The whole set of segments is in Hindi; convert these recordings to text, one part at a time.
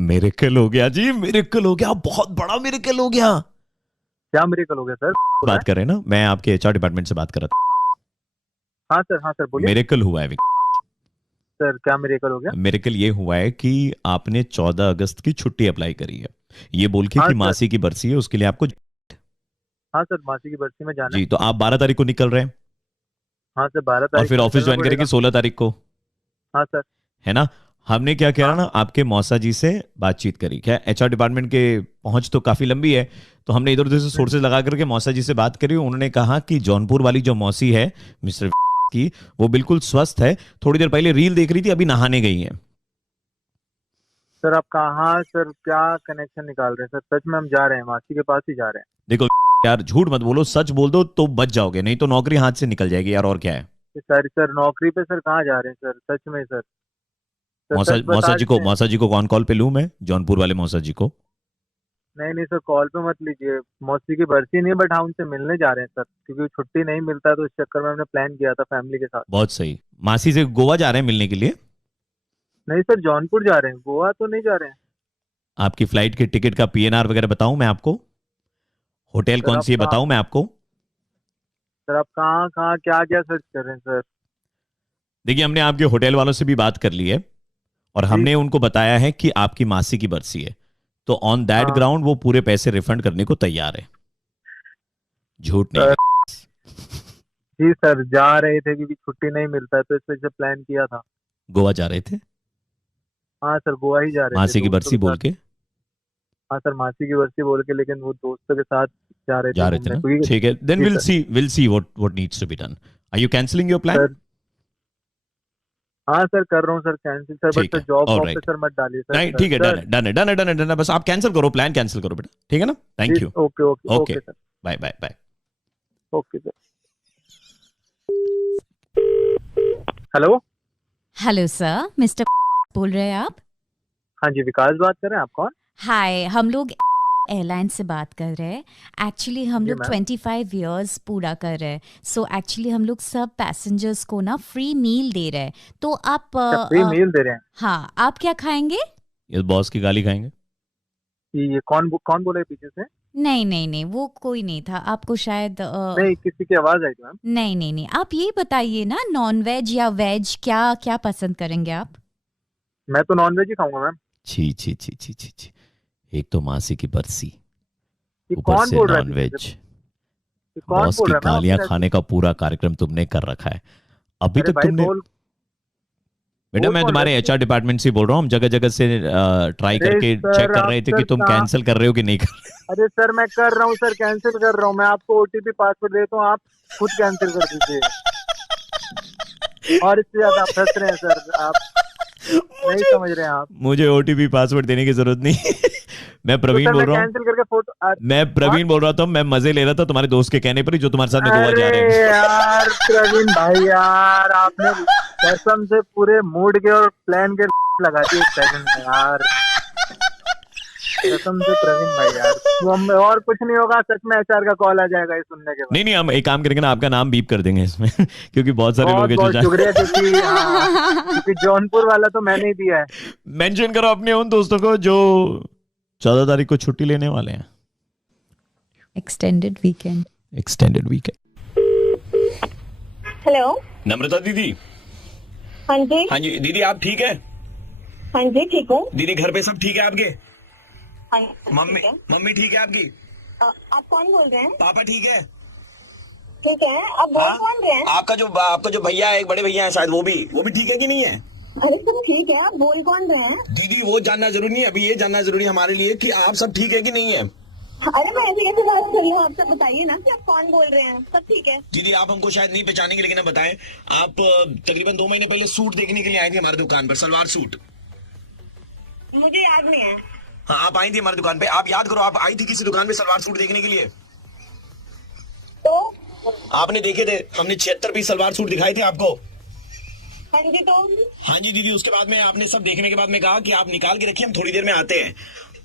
मिरेकल हो गया जी, मिरेकल हो गया, बहुत बड़ा मिरेकल हो गया। क्या मिरेकल हो गया सर? बात कर रहे हैं ना, मैं आपके एचआर डिपार्टमेंट से बात कर रहा था। हाँ सर बोलिए। मिरेकल हुआ है। सर क्या मिरेकल हो गया? मिरेकल ये हुआ है कि आपने 14 अगस्त की छुट्टी अप्लाई करी है, ये बोल के हाँ कि सर। मासी की बरसी है, उसके लिए आपको। हाँ सर, मासी की बरसी में जाना है। जी, तो आप 12 तारीख को निकल रहे हैं हाँ सर, 12 और तारीख फिर को ऑफिस निकलना ज्वाइन करेंगे पड़ेगा। 16 तारीख को, हाँ सर। है ना। हमने क्या किया हाँ ना, आपके मौसा जी से बातचीत करी। क्या एचआर डिपार्टमेंट के पहुंच तो काफी लंबी है, तो हमने इधर उधर से सोर्सेज लगा करके मौसा जी से बात करी। उन्होंने कहा कि जौनपुर वाली जो मौसी है मिस्टर की, वो बिल्कुल स्वस्थ है, थोड़ी देर पहले रील देख रही थी, अभी नहाने गई है। सर आप कहाँ सर, क्या कनेक्शन निकाल रहे हैं सर? सच में हम जा रहे हैं, मासी के पास ही जा रहे हैं। देखो यार, झूठ मत बोलो, सच बोल दो तो बच जाओगे, नहीं तो नौकरी हाथ से निकल जाएगी यार, और क्या है। सर नौकरी पे सर कहाँ जा रहे हैं सर? सच में सर, सर मौसा सच बता दीजिए। मौसा जी को कौन कॉल पे लूं मैं, जौनपुर वाले मौसा जी को? नहीं नहीं सर, कॉल पे मत लीजिए। मौसी की बरसी नहीं है, बट हाँ उनसे मिलने जा रहे हैं सर, क्योंकि छुट्टी नहीं मिलता है, तो इस चक्कर में हमने प्लान किया था फैमिली के साथ। बहुत सही, मासी से गोवा जा रहे हैं मिलने के लिए? नहीं सर, जौनपुर जा रहे हैं, गोवा तो नहीं जा रहे हैं। आपकी फ्लाइट के टिकट का पीएनआर वगैरह बताऊं मैं आपको? होटल सर कौन आप सी है कहाँ बताऊं मैं आपको? सर आप कहाँ कहाँ क्या क्या सर्च कर रहे हैं सर? देखिए, हमने आपके होटल वालों से भी बात कर ली है और जी। हमने उनको बताया है कि आपकी मासी की बरसी है, तो ऑन दैट हाँ ग्राउंड वो पूरे पैसे रिफंड करने को तैयार है। झूठ नहीं सर। है। जी सर, जा रहे थे क्योंकि छुट्टी नहीं मिलता है, तो इस वजह से प्लान किया था। गोवा जा रहे थे हाँ सर, गोवा ही जा रहे थे मासी की दोस्तों बरसी के बोल साथ। के? हाँ सर, मासी की बरसी बोल के, लेकिन वो दोस्तों के साथ जा रहे थे जा रहे थे घूमने, ना, क्योंकि ठीक है, देन जी will sir. See, what needs to be done. Are you cancelling your plan? Sir हाँ सर, कर रहा हूँ सर कैंसिल सर, बट ठीक सर है, जॉब ऑल वॉब पे राइट। सर मत डालिए सर। नहीं सर ठीक है, डन सर। है, डन है, डन है, डन है, डन है, बस आप कैंसिल करो, प्लान कैंसिल करो बेटा, ठीक है ना। जी thank you. Okay okay okay, okay sir. Bye bye bye. Okay sir. Hello. Hello sir, mister बोल रहे हैं आप? हाँ जी, विकास बात कर रहे हैं। आप कौन? हाय, हम लोग एयरलाइन से बात कर रहे हैं। एक्चुअली हम जी लोग मैम। 25 इयर्स पूरा कर रहे हैं, सो एक्चुअली हम लोग सब पैसेंजर्स को ना फ्री मील दे रहे हैं। तो आप अच्छा, फ्री मील दे रहे हैं? हाँ, आप क्या खाएंगे? ये बॉस की गाली खाएंगे? ये कौन बोले पीछे से? नहीं नहीं नहीं, वो कोई नहीं था, आपको शायद नहीं, किसी की आवाज आई थी मैम। नहीं नहीं नहीं, आप ये बताइए ना, नॉन वेज या वेज, क्या क्या पसंद करेंगे आप? मैं तो नॉन वेज ही खाऊंगा मैम। छी छी छी छी छी छी, एक तो मासी की बरसी, ये ऊपर कौन से बोल रहा है नॉन पीछे वेज। से? ये कौन बॉस बोल की रहा है मैम गालियां आपके साथ? खाने का पूरा कार्यक्रम तुमने कर रखा है अभी अरे तक भाई तुमने। बोल बेटा, बोल मैं कौन रहा तुम्हारे है एचआर पीछे? डिपार्टमेंट से बोल रहा हूँ, हम जगह जगह से ट्राई अरे करके चेक सर कर आप रहे थे कि सर तुम कहाँ? कैंसिल कर रहे हो कि नहीं कर रहे। अरे सर मैं कर रहा हूँ सर, कैंसिल कर रहा हूँ मैं। आपको ओटीपी पासवर्ड देता हूँ, आप खुद कैंसिल कर दीजिए। और इससे ज्यादा आप फंस रहे हैं सर, आप नहीं मुझे समझ रहे हैं आप। मुझे ओटीपी पासवर्ड देने की जरूरत नहीं। मैं तो प्रवीण सर बोल मैं रहा हूँ। कैंसिल करके फोटो मैं कौन? प्रवीण बोल रहा था, मैं मजे ले रहा था तुम्हारे दोस्त के कहने पर ही, जो तुम्हारे साथ में गोवा अरे जा रहे हैं। यार प्रवीण भाई, यार आपने कसम से पूरे मूड के और प्लान के लगा दिए एक सेकंड में यार। कसम से प्रवीण भाई यार, वो और कुछ नहीं होगा, सच में एचआर का कॉल आ जाएगा ये सुनने के बाद। नहीं नहीं, हम एक काम करेंगे ना, आपका नाम बीप कर देंगे इसमें। क्योंकि बहुत सारे लोग बहुत हैं जो बहुत शुक्रिया, क्योंकि हाँ, क्योंकि जौनपुर वाला तो मैंने ही दिया है। मेंशन करो अपने उन दोस्तों को जो 14 तारीख को छुट्टी लेने वाले हैं। Extended weekend. Extended weekend. Hello. Namrata दीदी? हाँ जी। हाँ जी दीदी, आप ठीक है? हाँ जी ठीक हूँ। दीदी, घर पे सब ठीक है आपके? हाँ जी, मम्मी ठीक है। मम्मी ठीक है आपकी? आप कौन बोल रहे हैं? पापा ठीक है? ठीक है, आप बोल हाँ? कौन रहे हैं? आपका जो भैया है, एक बड़े भैया है शायद, वो भी ठीक है कि नहीं है? अरे सब ठीक है, आप बोल कौन रहे हैं? दीदी, वो जानना जरूरी नहीं, अभी ये जानना जरूरी है हमारे लिए कि आप सब ठीक है कि नहीं है। अरे मैं ऐसे कैसे बात कर रही हूँ आपसे? बताइए ना कि आप कौन बोल रहे हैं। सब ठीक है। दीदी, आप हमको शायद नहीं पहचानेंगे, लेकिन आप बताएं, आप तकरीबन 2 महीने पहले सूट देखने के लिए आई थी हमारी दुकान पर, सलवार सूट। मुझे याद नहीं है। हाँ, आप आई थी हमारी दुकान पे, आप याद करो, आप आई थी किसी दुकान पे सलवार सूट देखने के लिए। तो आपने देखे थे, हमने 76 पीस सलवार सूट दिखाए थे आपको। हाँ जी, तो हाँ जी दीदी, उसके बाद में आपने सब देखने के बाद में कहा कि आप निकाल के रखिए, हम थोड़ी देर में आते हैं।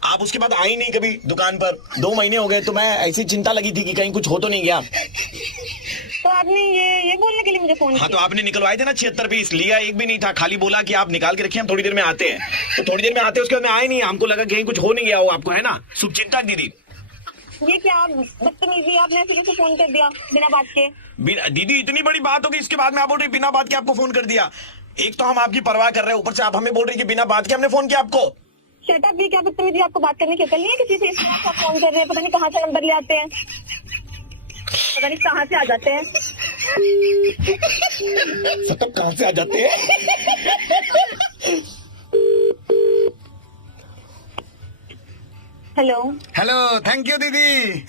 आप उसके बाद आई नहीं कभी दुकान पर, 2 महीने हो गए, तो मैं ऐसी चिंता लगी थी कि कहीं कुछ हो तो नहीं गया। तो आपने ये बोलने के लिए मुझे फोन हाँ, तो किया? आपने निकलवाए थे ना 76 पीस, लिया एक भी नहीं था, खाली बोला कि आप निकाल के रखिए, हम थोड़ी देर में आते हैं। तो थोड़ी देर में आते, उसके बाद में आए नहीं, हमको लगा कहीं कुछ हो नहीं गया हो आपको, है ना, शुभ चिंता दीदी। ये क्या बदतमीजी, आपने ऐसे कैसे फोन कर दिया बिना बात के? दीदी इतनी बड़ी बात होगी, इसके बाद में आप बोल रही बिना बात के आपको फोन कर दिया। एक तो हम आपकी परवाह कर रहे हैं, ऊपर से आप हमें बोल रही कि बिना बात के हमने फोन किया आपको। शट अप, ये क्या बदतमीजी, आपको बात करने की अकल नहीं है किसी से? आप फोन कर रहे हैं, पता नहीं कहाँ से नंबर ले आते हैं, पता नहीं कहाँ से आ जाते हैं। सब कहाँ से आ जाते हैं? हेलो। हेलो, थैंक यू दीदी।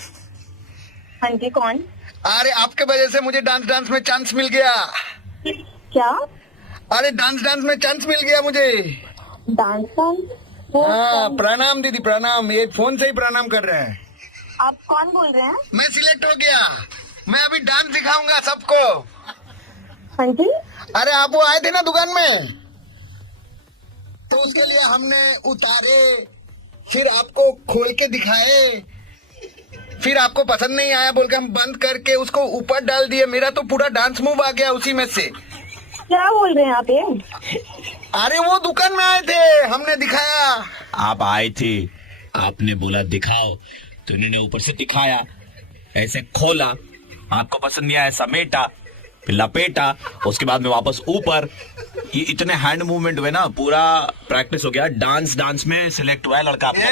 हाँ जी, कौन? अरे आपके वजह से मुझे डांस में चांस मिल गया। क्या? अरे डांस में चांस मिल गया मुझे। डांस? हाँ, प्रणाम दीदी, प्रणाम। ये फोन से ही प्रणाम कर रहे हैं। आप कौन बोल रहे हैं? मैं सिलेक्ट हो गया, मैं अभी डांस दिखाऊंगा सबको। हाँ जी। अरे आप वो आए थे ना दुकान में, तो उसके लिए हमने उतारे, फिर आपको खोल के दिखाए, फिर आपको पसंद नहीं आया बोल के हम बंद करके उसको ऊपर डाल दिए। मेरा तो पूरा डांस मूव आ गया उसी में से। क्या बोल रहे हैं आप ये? अरे वो दुकान में आए थे, हमने दिखाया। आप आए थे, आपने बोला दिखाओ, तो इन्होंने ऊपर से दिखाया, ऐसे खोला, आपको पसंद नहीं आया, समेटा, फिर लपेटा, उसके बाद में वापस ऊपर। ये इतने हैंड मूवमेंट हुए ना, पूरा प्रैक्टिस हो गया, डांस में सिलेक्ट हुआ है लड़का आपका।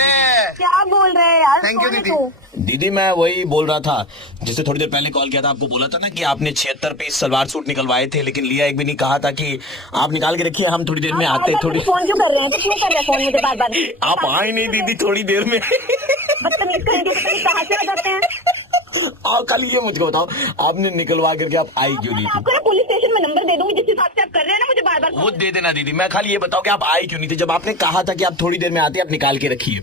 क्या बोल रहे हैं यार? Thank you, कौन है दीदी। तू? दीदी मैं वही बोल रहा था, जिससे थोड़ी देर पहले कॉल किया था, आपको बोला था ना कि आपने 76 पीस सलवार सूट निकलवाए थे, लेकिन लिया एक भी नहीं, कहा था कि आप निकाल के रखिए, हम थोड़ी देर में आते। थोड़ी फोन क्यों कर रहे हैं? क्यों कर रहे हैं फोन मुझे बार बार? आप आए नहीं दीदी थोड़ी देर में। बदतमीज करेंगे, पता नहीं कहाँ से आ जाते हैं। और खाली ये मुझको बताओ, आपने निकलवा करके आप आई क्यों नहीं थी? आपको ना पुलिस स्टेशन में नंबर दे दूंगी, जिस हिसाब से आप कर रहे हैं ना मुझे बार बार। वो दे देना दीदी, मैं खाली ये बताओ कि आप आई क्यों नहीं थी, जब आपने कहा था कि आप थोड़ी देर में आते, आप निकाल के रखिए।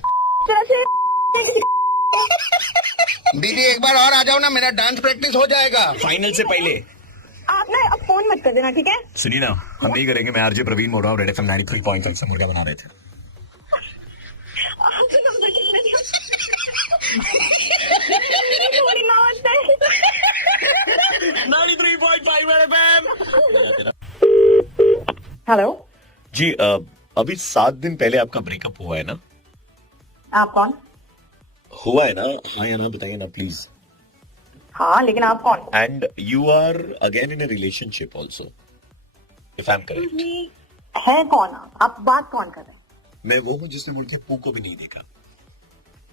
दीदी एक बार और आ जाओ ना, मेरा डांस प्रैक्टिस हो जाएगा। फाइनल से पहले आप ना अब फोन मत कर देना, ठीक है? सुनिए ना, हम नहीं करेंगे। मैं आरजे प्रवीण बोल रहा हूँ, रेड एफएम 93.1 से मुर्गा बना रहे थे। आपको नंबर किसने दिया? थोड़ी ना होता है। 93.5 रेड एफएम। हेलो, जी अभी 7 दिन पहले आपका ब्रेकअप हुआ है ना? आप कौन? हुआ है ना? हाँ या ना बताइए ना प्लीज। हाँ, लेकिन आप कौन? And you are again in a relationship also, if I am correct. है कौन आप बात कौन कर रहे हैं? मैं वो हूँ जिसने मुड़ के पू को भी नहीं देखा।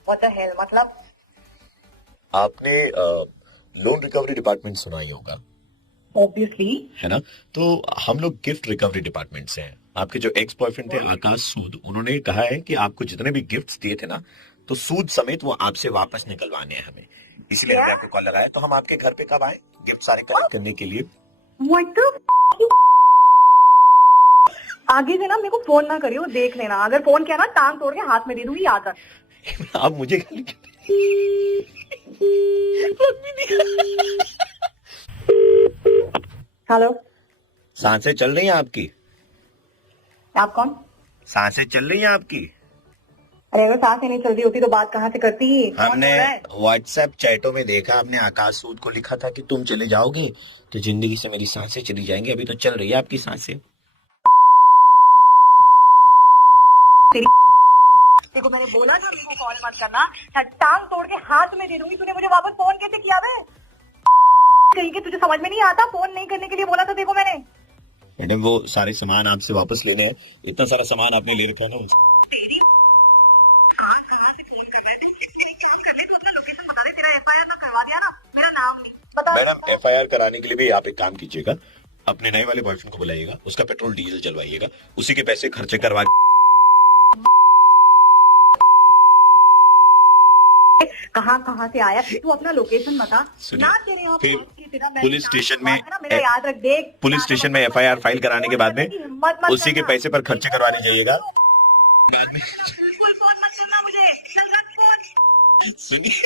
What the hell, मतलब? आपने लोन रिकवरी डिपार्टमेंट सुना ही होगा, Obviously. है ना? तो हम लोग गिफ्ट रिकवरी डिपार्टमेंट से हैं। आपके जो एक्स बॉयफ्रेंड थे आकाश सूद, उन्होंने कहा है कि आपको जितने भी गिफ्ट्स दिए थे ना, तो सूद समेत वो आपसे वापस निकलवाने हैं हमें, इसलिए हमने आपको कॉल लगाया। तो हम आपके घर पे कब आए गिफ्ट सारे कलेक्ट करने के लिए? What the आगे से ना मेरे को फोन ना करियो, देख लेना, अगर फोन किया ना टांग तोड़ के हाथ में दे दूंगी, याद रख। आप मुझे गाली क्यों हेलो, सांसें चल रही हैं आपकी? आप कौन? सांसें चल रही हैं आपकी? अरे अगर सांस ही नहीं चल रही होती तो बात कहाँ से करती? कौन हमने बोल रहा है? व्हाट्सएप चैटों में देखा, आपने आकाश सूद को लिखा था कि तुम चले जाओगे तो जिंदगी से मेरी सांसें चली जाएंगी। अभी तो चल रही है आपकी सांसें। देखो मैंने बोला था मेरे को कॉल मत करना, टांग तोड़ के हाथ में दे दूंगी। तूने मुझे वापस फोन कैसे किया बे? कहीं के तुझे समझ में नहीं आता? फोन नहीं करने के लिए बोला था देखो मैंने। मैडम वो सारे सामान आपसे वापस लेने हैं, इतना सारा सामान आपने ले रखा है ना। तेरी कहाँ से फोन कर रहा है? तू एक काम कर ले, तू अपना लोकेशन बता दे, तेरा एफआईआर ना करवा दिया ना, मेरा नाम नहीं बता। मैडम एफआईआर कराने के लिए भी आप एक काम कीजिएगा, अपने नए वाले बॉयफ्रेंड को बुलाइएगा, उसका पेट्रोल डीजल जलवाइएगा, उसी के पैसे खर्चे करवा। कहाँ से आया तू? अपना लोकेशन बता ना। तेरे यहाँ फिर तेरा मैं- पुलिस स्टेशन में मेरा याद रख, देख पुलिस स्टेशन में एफआईआर फाइल कराने के बाद में उसी के पैसे पर खर्चे करवाने जाइएगा। बाद में बिल्कुल फोन मत करना मुझे, चल रख फोन। सुनिए,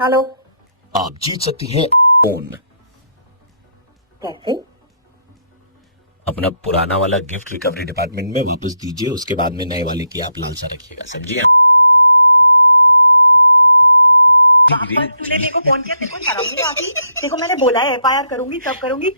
हेलो, आप जीत सकती हैं फोन। कैसे? अपना पुराना वाला गिफ्ट रिकवरी डिपार्टमेंट में वापस दीजिए, उसके बाद में नए वाले की आप लालसा रखिएगा, समझिए। तूने मेरे को फोन किया, तेरे को शर्म नहीं आती? देखो मैंने बोला है FIR करूंगी, सब करूंगी।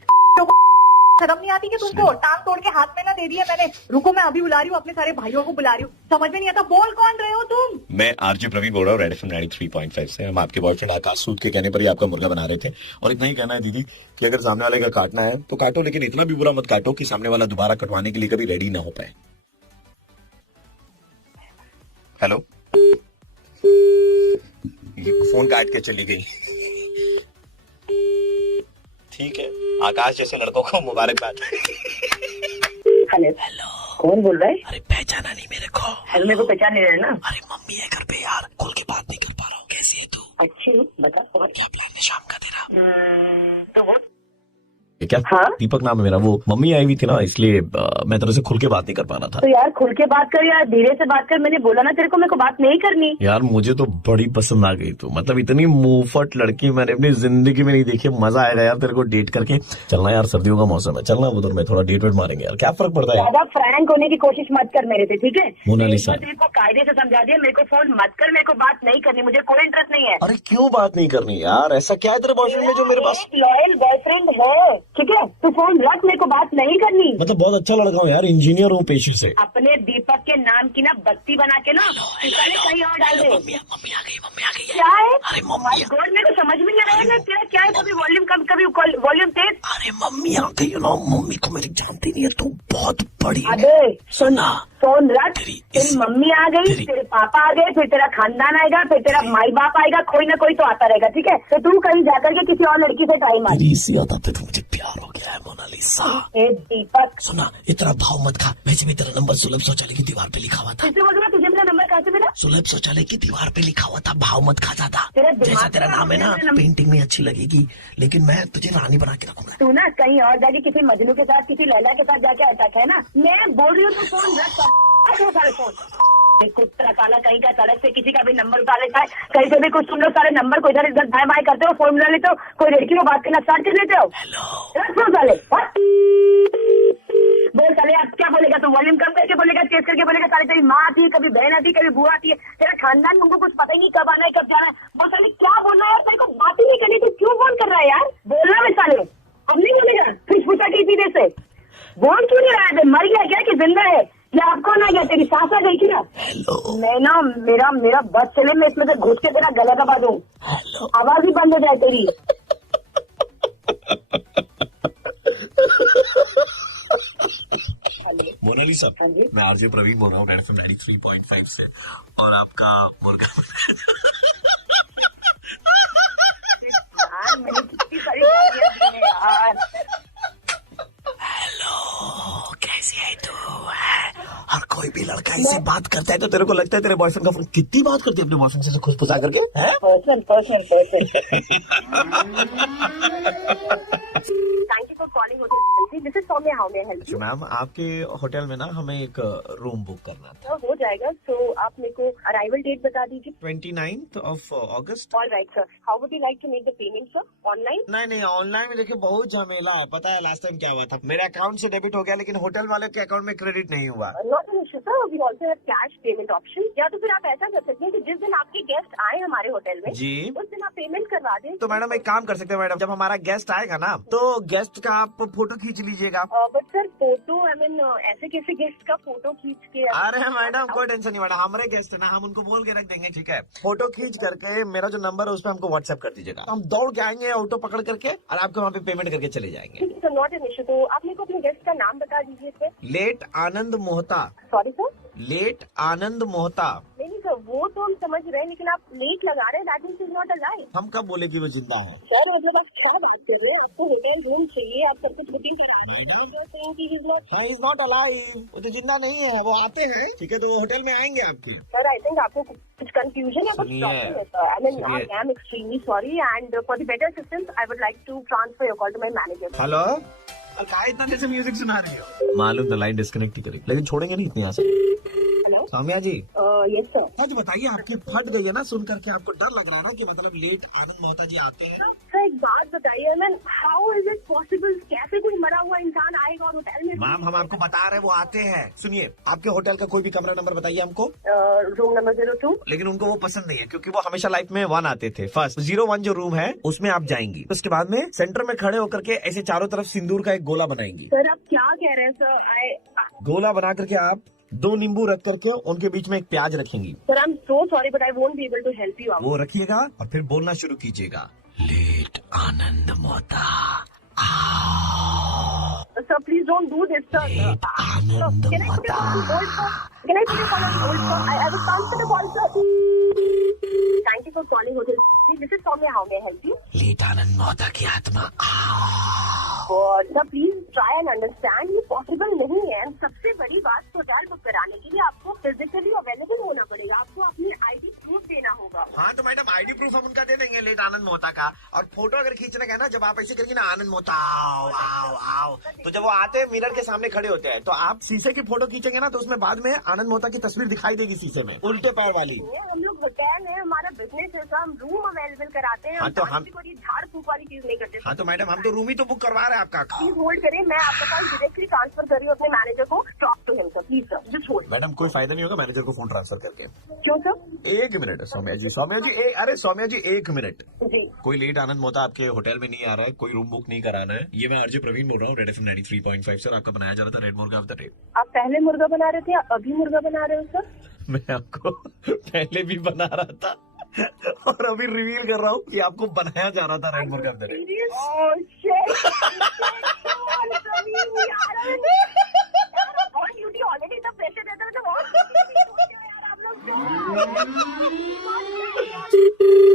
शर्म नहीं आती कि तुमको? टांग तोड़ के हाथ में ना दे दिया मैंने। रुको मैं अभी बुला रही हूँ, अपने सारे भाइयों को बुला रही हूँ। समझ में नहीं आता, बोल कौन रहे हो तुम? मैं आरजे प्रवीण बोल रहा हूँ, रेड FM 93.5 से। हम आपके बॉयफ्रेंड आकाश सूद के कहने पर ही आपका मुर्गा बना रहे थे, और इतना ही कहना है दीदी कि अगर सामने वाले का काटना है तो काटो, लेकिन इतना भी बुरा मत काटो कि सामने वाला दोबारा कटवाने के लिए कभी रेडी ना हो पाए। हेलो, फोन काट के चली गई। ठीक है, आकाश जैसे लड़कों को मुबारकबाद। हेलो, कौन बोल रहा है? अरे पहचाना नहीं मेरे को? हेलो, मेरे को पहचान नहीं रहा है ना? अरे मम्मी है घर पे यार, खोल के बात नहीं कर पा रहा हूँ। कैसी है तू? अच्छी, बता। क्या प्लान है शाम का तेरा? तो वो क्या? हाँ? दीपक नाम है मेरा। वो मम्मी आई हुई थी ना, इसलिए मैं तेरे से खुल के बात नहीं कर पा रहा था। तो यार खुल के बात कर यार, धीरे से बात कर। मैंने बोला ना तेरे को, मेरे को बात नहीं करनी। यार मुझे तो बड़ी पसंद आ गई तू, मतलब इतनी मुंहफट लड़की मैंने अपनी जिंदगी में नहीं देखी। मजा आएगा यार तेरे को डेट करके। चलना यार, सर्दियों का मौसम है, चलना उधर में थोड़ा डेट वेट मारेंगे यार, क्या फर्क पड़ता है। ज्यादा फ्रैंक होने की कोशिश मत कर मेरे से, ठीक है? मोनालिसा, तेरे को कायदे से समझा दिया, मेरे को फोन मत कर, मेरे को बात नहीं करनी, मुझे कोई इंटरेस्ट नहीं है। अरे क्यों बात नहीं करनी यार? ऐसा क्या है तेरे बॉयफ्रेंड में जो मेरे पास? लॉयल बॉयफ्रेंड है, ठीक है? तू फोन रख, मेरे को बात नहीं करनी। मतलब बहुत अच्छा लड़का हूँ यार, इंजीनियर हूँ पेशे से। अपने दीपक के नाम की ना बत्ती बना के ना कहीं और डाल दे। मम्मी आ गई। क्या है? अरे मम्मी, गॉड, मेरे को समझ में नहीं आ रहा है तेरा क्या है। कभी वॉल्यूम कम, कभी वॉल्यूम तेज। अरे मम्मी आ गई ना। मम्मी को मेरी जानती नहीं है, तू बहुत बड़ी है। अबे सुन, फोन रख। तेरी तेरी मम्मी आ गई, तेरे पापा आ गए, फिर तेरा खानदान आएगा, फिर तेरा माई बाप आएगा, कोई ना कोई तो आता रहेगा, ठीक है? तो तू कहीं जाकर के किसी और लड़की से टाइम आ। तेरी इसी अदा पे तो मुझे प्यार हो गया है मोनालिसा। दीपक सुना, इतना भाव मत खा। वैसे भी तेरा नंबर सुलभ शौचालय की दीवार पे लिखा हुआ था। किससे बोल रहा? तुझे मेरा नंबर कहाँ से मिला? सुलभ शौचालय की दीवार पे लिखा हुआ था, भाव मत खा ज्यादा। तेरा दिमाग जैसा तेरा नाम है ना, खराब है। पेंटिंग में अच्छी लगेगी, लेकिन मैं तुझे रानी बना के रखूंगा। तू ना कहीं और जाके किसी मजनू के साथ, किसी लैला के साथ जाके अटक है ना। मैं बोल रही हूँ तो फोन रख, सारे फोन। कुत्ता काला कहीं का, सड़क से किसी का भी नंबर उठा लेता है, कहीं से भी कुछ। तुम लोग सारे नंबर को इधर इधर भाई भाई करते हो, फोन मिला लेते हो, कोई लड़की को बात करना स्टार्ट कर लेते हो। रख फोन साले। बोल साले, अब क्या बोलेगा तू? वॉल्यूम कम करके बोलेगा, तेज करके बोलेगा? साले तेरी माँ आती है, कभी बहन आती है, कभी बुआ आती है, तेरा खानदान में उनको कुछ पता ही नहीं कब आना है कब जाना है। बोल साले, क्या बोलना है यार? तेरे को बात ही नहीं करनी, तू क्यों फोन कर रहा है यार? बोलना मैं साले, अब नहीं बोलेगा। फिर पूछा की सीधे से बोल क्यों नहीं रहा है? मर गया क्या कि जिंदा है? या आपको ना गया? तेरी सास आ गई थी ना? मैं ना मेरा बस चले, मैं इसमें से घुस के तेरा गला दबा दूं, आवाज ही बंद हो जाए तेरी। मोनालिसा, मैं आरजे प्रवीण बोल रहा हूँ, रेड FM 93.5 से, और आपका मुर्गा यार मैंने कितनी सारी गालियां दी हैं यार। हेलो, कैसी है तू? हर कोई भी लड़का इससे बात करता है तो तेरे को लगता है तेरे बॉयफ्रेंड का फोन? कितनी बात करती है अपने बॉयफ्रेंड से खुश पुसा करके? Person thank you for calling hotel. This is Saumya, how may I help you? Ma'am, आपके होटल में ना हमें एक रूम बुक करना था। हो जाएगा। तो आप मेरे को अराइवल डेट बता दीजिए। 29th of August। All right sir, how would you like to make the payment sir? Online? नहीं, ऑनलाइन में देखिए बहुत झमेला है। पता है लास्ट टाइम क्या हुआ था? मेरे अकाउंट से डेबिट हो गया, लेकिन होटल वाले के अकाउंट में क्रेडिट नहीं हुआ। Not an issue sir, we also have cash payment option. या तो फिर आप ऐसा कर सकते हैं कि जिस दिन आपके गेस्ट आए हमारे होटल में, जी, उस दिन आप पेमेंट करवा दें। तो मैडम एक काम कर सकते हैं मैडम, जब हमारा गेस्ट आएगा ना तो गेस्ट का आप फोटो खींच लीजिएगा। But sir photo, I mean ऐसे कैसे गेस्ट का फोटो खींच के? अरे मैडम कोई टेंशन नहीं मैडम, हमारे गेस्ट है ना, हम उनको बोल के रख देंगे, ठीक है? फोटो खींच करके मेरा जो नंबर है उस पर हमको व्हाट्सएप कर दीजिएगा, हम दौड़ के आएंगे ऑटो पकड़ करके और आपको वहाँ पे पेमेंट करके चले जाएंगे। Not an issue. तो आप मेरे को अपने गेस्ट का नाम बता दीजिए sir. Late Anand Mohta. Sorry sir? Late Anand Mohta. नहीं सर, वो तो हम समझ रहे हैं, लेकिन आप लेट लगा रहे हैं, that means is not alive. हम कब बोले कि वो जिंदा हो? सर मतलब आप क्या बात कर रहे हैं? आपको होटल रूम चाहिए, आप सब कुछ बुकिंग करा रहे हैं। इज नॉट अलाइव, वो तो जिंदा नहीं है, वो आते हैं, ठीक है? तो वो होटल में आएंगे आपके। सर आई थिंक आपको कुछ कंफ्यूजन है, कुछ प्रॉब्लम है sir. I mean I am extremely sorry, and for the better assistance I would like to transfer your call to my manager. Hello, क्या इतना जैसे म्यूजिक सुना रही हो? मालूम तो लाइन डिस्कनेक्ट ही करी, लेकिन छोड़ेंगे नहीं इतनी यहाँ से। Hello Saumya ji. Yes sir. सच बताइए, आपके फट गई है ना सुन करके? आपको डर लग रहा है ना कि मतलब लेट आनंद मोहता जी आते हैं? सर एक बात बताइए ma'am, how is it possible? कैसे कोई मरा हुआ इंसान आएगा और होटल में मैम हम आपको बता रहे हैं वो आते हैं। सुनिए, आपके होटल का कोई भी कमरा नंबर बताइए हमको। Room number 02। लेकिन उनको वो पसंद नहीं है क्योंकि वो हमेशा लाइफ में 1 आते थे। फर्स्ट 01 जो रूम है उसमें आप जाएंगी, उसके बाद में सेंटर में खड़े होकर के ऐसे चारों तरफ सिंदूर का एक गोला बनाएंगी। सर आप क्या कह रहे हैं सर? गोला बना करके आप 2 नींबू रख करके उनके बीच में एक प्याज रखेंगी। Sir I am so sorry but I won't be able to help you out. वो रखिएगा और फिर बोलना शुरू कीजिएगा, let Anand Mota sir please don't do this sir. Anand Mota. Can I put your call on hold, sir? I will answer the call, sir. Thank you for calling Hotel. This is Soumya. How may I help you? Late Anand Mohta की आत्मा और sir please try and understand, ये पॉसिबल नहीं है। सबसे बड़ी बात, होटल बुक कराने के लिए आपको फिजिकली अवेलेबल होना पड़ेगा, आपको अपनी आईडी प्रूफ देना होगा। हाँ तो मैडम आईडी प्रूफ हम उनका दे देंगे, लेट आनंद मोता का। और फोटो अगर खींचने का है ना, जब आप ऐसे करेंगे ना आनंद मोता आओ आओ आओ, तो जब वो आते हैं मिरर के सामने खड़े होते हैं, तो आप शीशे की फोटो खींचेंगे ना तो उसमें बाद में आनंद मोता की तस्वीर दिखाई देगी शीशे में, उल्टे पैर वाली। हम लोग होटल है, हमारा बिजनेस है, हम रूम अवेलेबल कराते हैं। हाँ, तो हम झाड़ फूक वाली चीज नहीं करते। हाँ तो मैडम हम तो रूम ही तो बुक करवा रहे हैं आपका। प्लीज होल्ड करें, मैं आपका कॉल डायरेक्टली ट्रांसफर कर रही हूँ अपने मैनेजर को। Talk to him sir, please sir, just hold. Madam कोई फायदा नहीं होगा मैनेजर को फोन ट्रांसफर करके। क्यों सर? 1 मिनट सौम्या जी, अरे सौम्या जी 1 मिनट। जी कोई लेट आनंद मोता आपके होटल में नहीं आ रहा है, कोई रूम बुक नहीं कराना है। ये मैं आरजे प्रवीण बोल रहा हूँ, रेड FM 93.5 सर। आपका बनाया जा रहा था रेड मुर्गा ऑफ द डे। आप पहले मुर्गा बना रहे थे या अभी मुर्गा बना रहे हो सर? मैं आपको पहले भी बना रहा था और अभी रिवील कर रहा हूँ कि आपको बनाया जा रहा था रेड मुर्गा of the day. Duty already सब पैसे देते हैं तो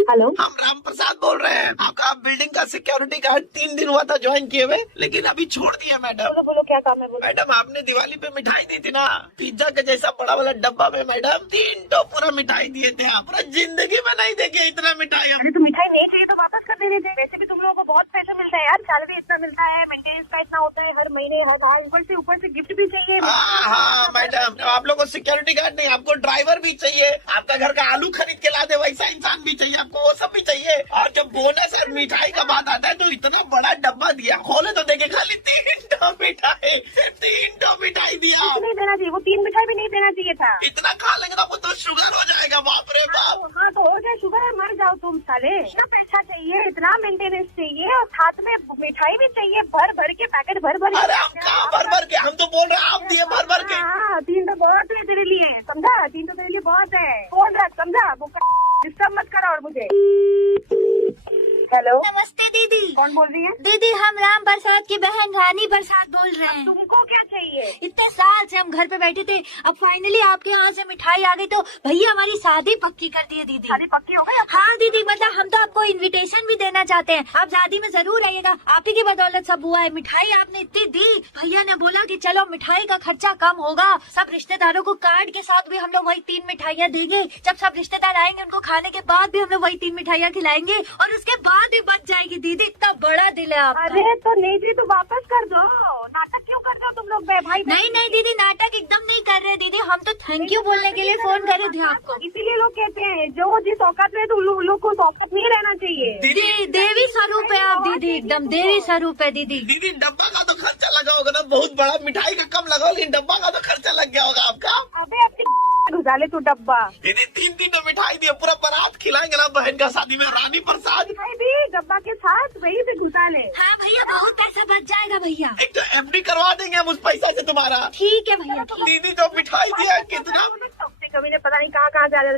हेलो, हम राम प्रसाद बोल रहे हैं। आपका बिल्डिंग का सिक्योरिटी गार्ड 3 दिन हुआ था ज्वाइन किए हुए, लेकिन अभी छोड़ दिया मैडम। बोलो क्या काम है? बोलो। मैडम आपने दिवाली पे मिठाई दी थी ना, पिज्जा का जैसा बड़ा वाला डब्बा में मैडम 3 तो पूरा मिठाई दिए थे। आप पूरा जिंदगी में नहीं देखे इतना मिठाई। अरे तो मिठाई नहीं चाहिए तो वापस कर देने थे। वैसे भी तुम लोगों को बहुत पैसा मिलता है यार, सैलरी इतना मिलता है, मेंटेनेंस का इतना होता है हर महीने, ऊपर से गिफ्ट भी चाहिए। हाँ मैडम, आप लोगों को सिक्योरिटी गार्ड नहीं, आपको ड्राइवर भी चाहिए, आपका घर का आलू खरीद के ला दे वैसा इंसान भी चाहिए, आपको वो सब भी चाहिए। और जब बोनस और मिठाई का बात आता है तो इतना बड़ा डब्बा दिया, खोले तो देखे खाली 3 टो मिठाई दिया। नहीं देना चाहिए, वो 3 मिठाई भी नहीं देना चाहिए था। इतना खा लेंगे तो तो शुगर हो जाएगा, बाप रे बाप। हाँ तो हो जाए शुगर है, मर जाओ तुम साले। इतना पैसा चाहिए, इतना मेंटेनेंस चाहिए और साथ में मिठाई भी चाहिए, भर भर के पैकेट भर भर के। अरे हम कहाँ भर भर के, हम तो बोल रहे हैं आप दिए भर भर के। हाँ 3 तो बहुत है तेरे लिए, समझा? 3 तो तेरे लिए बहुत है। फोन रख, समझा? वो डिस्टर्ब मत करो। और मुझे हेलो, नमस्ते दीदी। कौन बोल रही है? दीदी हम राम प्रसाद की बहन रानी प्रसाद बोल रहे हैं। तुमको क्या चाहिए? इतने साल से हम घर पे बैठे थे, अब फाइनली आपके यहाँ से मिठाई आ गई तो भैया हमारी शादी पक्की कर दी है दीदी। शादी पक्की हो गई? हाँ दीदी, मतलब हम तो आपको इनविटेशन भी देना चाहते हैं, आप शादी में जरूर आइएगा। आप ही की बदौलत सब हुआ है। मिठाई आपने इतनी दी, भैया ने बोला कि चलो मिठाई का खर्चा कम होगा, सब रिश्तेदारों को कार्ड के साथ भी हम लोग वही 3 मिठाइयाँ देंगे। जब सब रिश्तेदार आएंगे उनको खाने के बाद भी हम लोग वही 3 मिठाइयाँ खिलाएंगे और उसके बाद भी बच जाएगी। दीदी इतना बड़ा दिल है आपका। अरे तो नहीं जी, तो वापस कर दो। नाटक क्यों कर रहे हो तुम लोग भाई? नहीं दीदी, नाटक एकदम नहीं कर रहे दीदी, हम तो थैंक यू बोलने के लिए फोन कर रहे थे आपको। इसीलिए लोग कहते हैं जो जिस औकात में तो लोग को औकात नहीं रहना चाहिए। दीदी देवी स्वरूप है आप दीदी, एकदम देवी स्वरूप है दीदी। दीदी डब्बा का तो खर्चा लगा होगा ना बहुत बड़ा, मिठाई का कम लगा, लेकिन डब्बा का तो खर्चा लग गया होगा आपका। अबे अपनी घुसाले तू डब्बा। दीदी 3 तो मिठाई दिए, पूरा बारात खिलाएंगे ना बहन का शादी में, रानी प्रसाद। मिठाई भी डब्बा के साथ वही से घुसा ले। हाँ भैया बहुत पैसा बच जाएगा भैया। एक तो FD करवा देंगे हम उस पैसा से तुम्हारा। ठीक है भैया। दीदी जो मिठाई दिया कितना। कभी ने पता नहीं कहाँ जा रहा।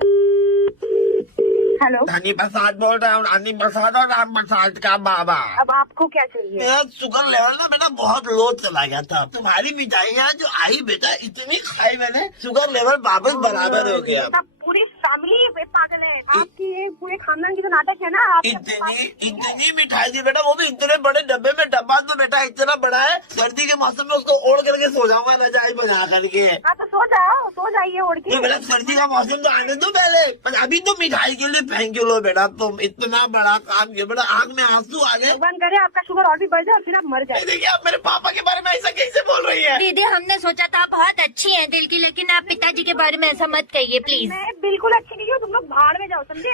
हेलो, रानी प्रसाद बोल रहा हूँ, रानी प्रसाद और राम प्रसाद का बाबा। अब आपको क्या चाहिए? मेरा शुगर लेवल ना बेटा बहुत लो चला गया था, तुम्हारी मिठाइयाँ जो आई बेटा इतनी खाई मैंने, शुगर लेवल वापस बराबर हो गया। पूरी फैमिली पागल है आपकी, पूरे खानदान की तो नाटक है ना। इतनी मिठाई थी बेटा, वो भी इतने बड़े डब्बे में। डब्बा तो बेटा इतना बड़ा है, सर्दी के मौसम में उसको ओढ़ करके सो जाऊंगा रजाई बना करके। हाँ तो सो जाइए ओढ़ के। बेटा सर्दी का मौसम तो आने दो पहले, पर अभी तो मिठाई के लिए थैंक यू लो बेटा, तुम इतना बड़ा काम किया बेटा, आँख में आंसू आ गए। भगवान करे आपका शुगर और भी बढ़ जाए और फिर आप मर जाए। देखिए आप मेरे पापा के बारे में ऐसा कैसे बोल रही है? दीदी हमने सोचा था आप बहुत अच्छी हैं दिल की, लेकिन आप पिताजी के बारे में ऐसा मत कहिए प्लीज। मैं बिल्कुल अच्छी नहीं हूँ, तुम लोग भाड़ में जाओ, समझे?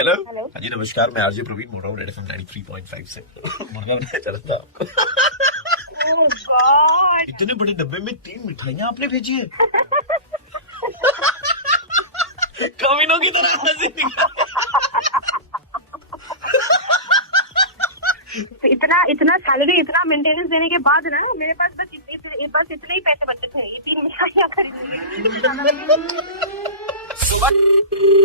Hello hello. हाँ जी नमस्कार, मैं आरजे प्रवीण बोल रहा हूँ रेड एफएम 93.5 से। मुर्गा बनाया चला था आपको। Oh God! इतने बड़े डब्बे में 3 मिठाइयाँ आपने भेजी है। कमीनों की तरह हंसी निकला। इतना सैलरी, इतना मेंटेनेंस देने के बाद ना मेरे पास बस इतने ही पैसे बचे थे। ये 3 मिठाइयाँ खरीदी।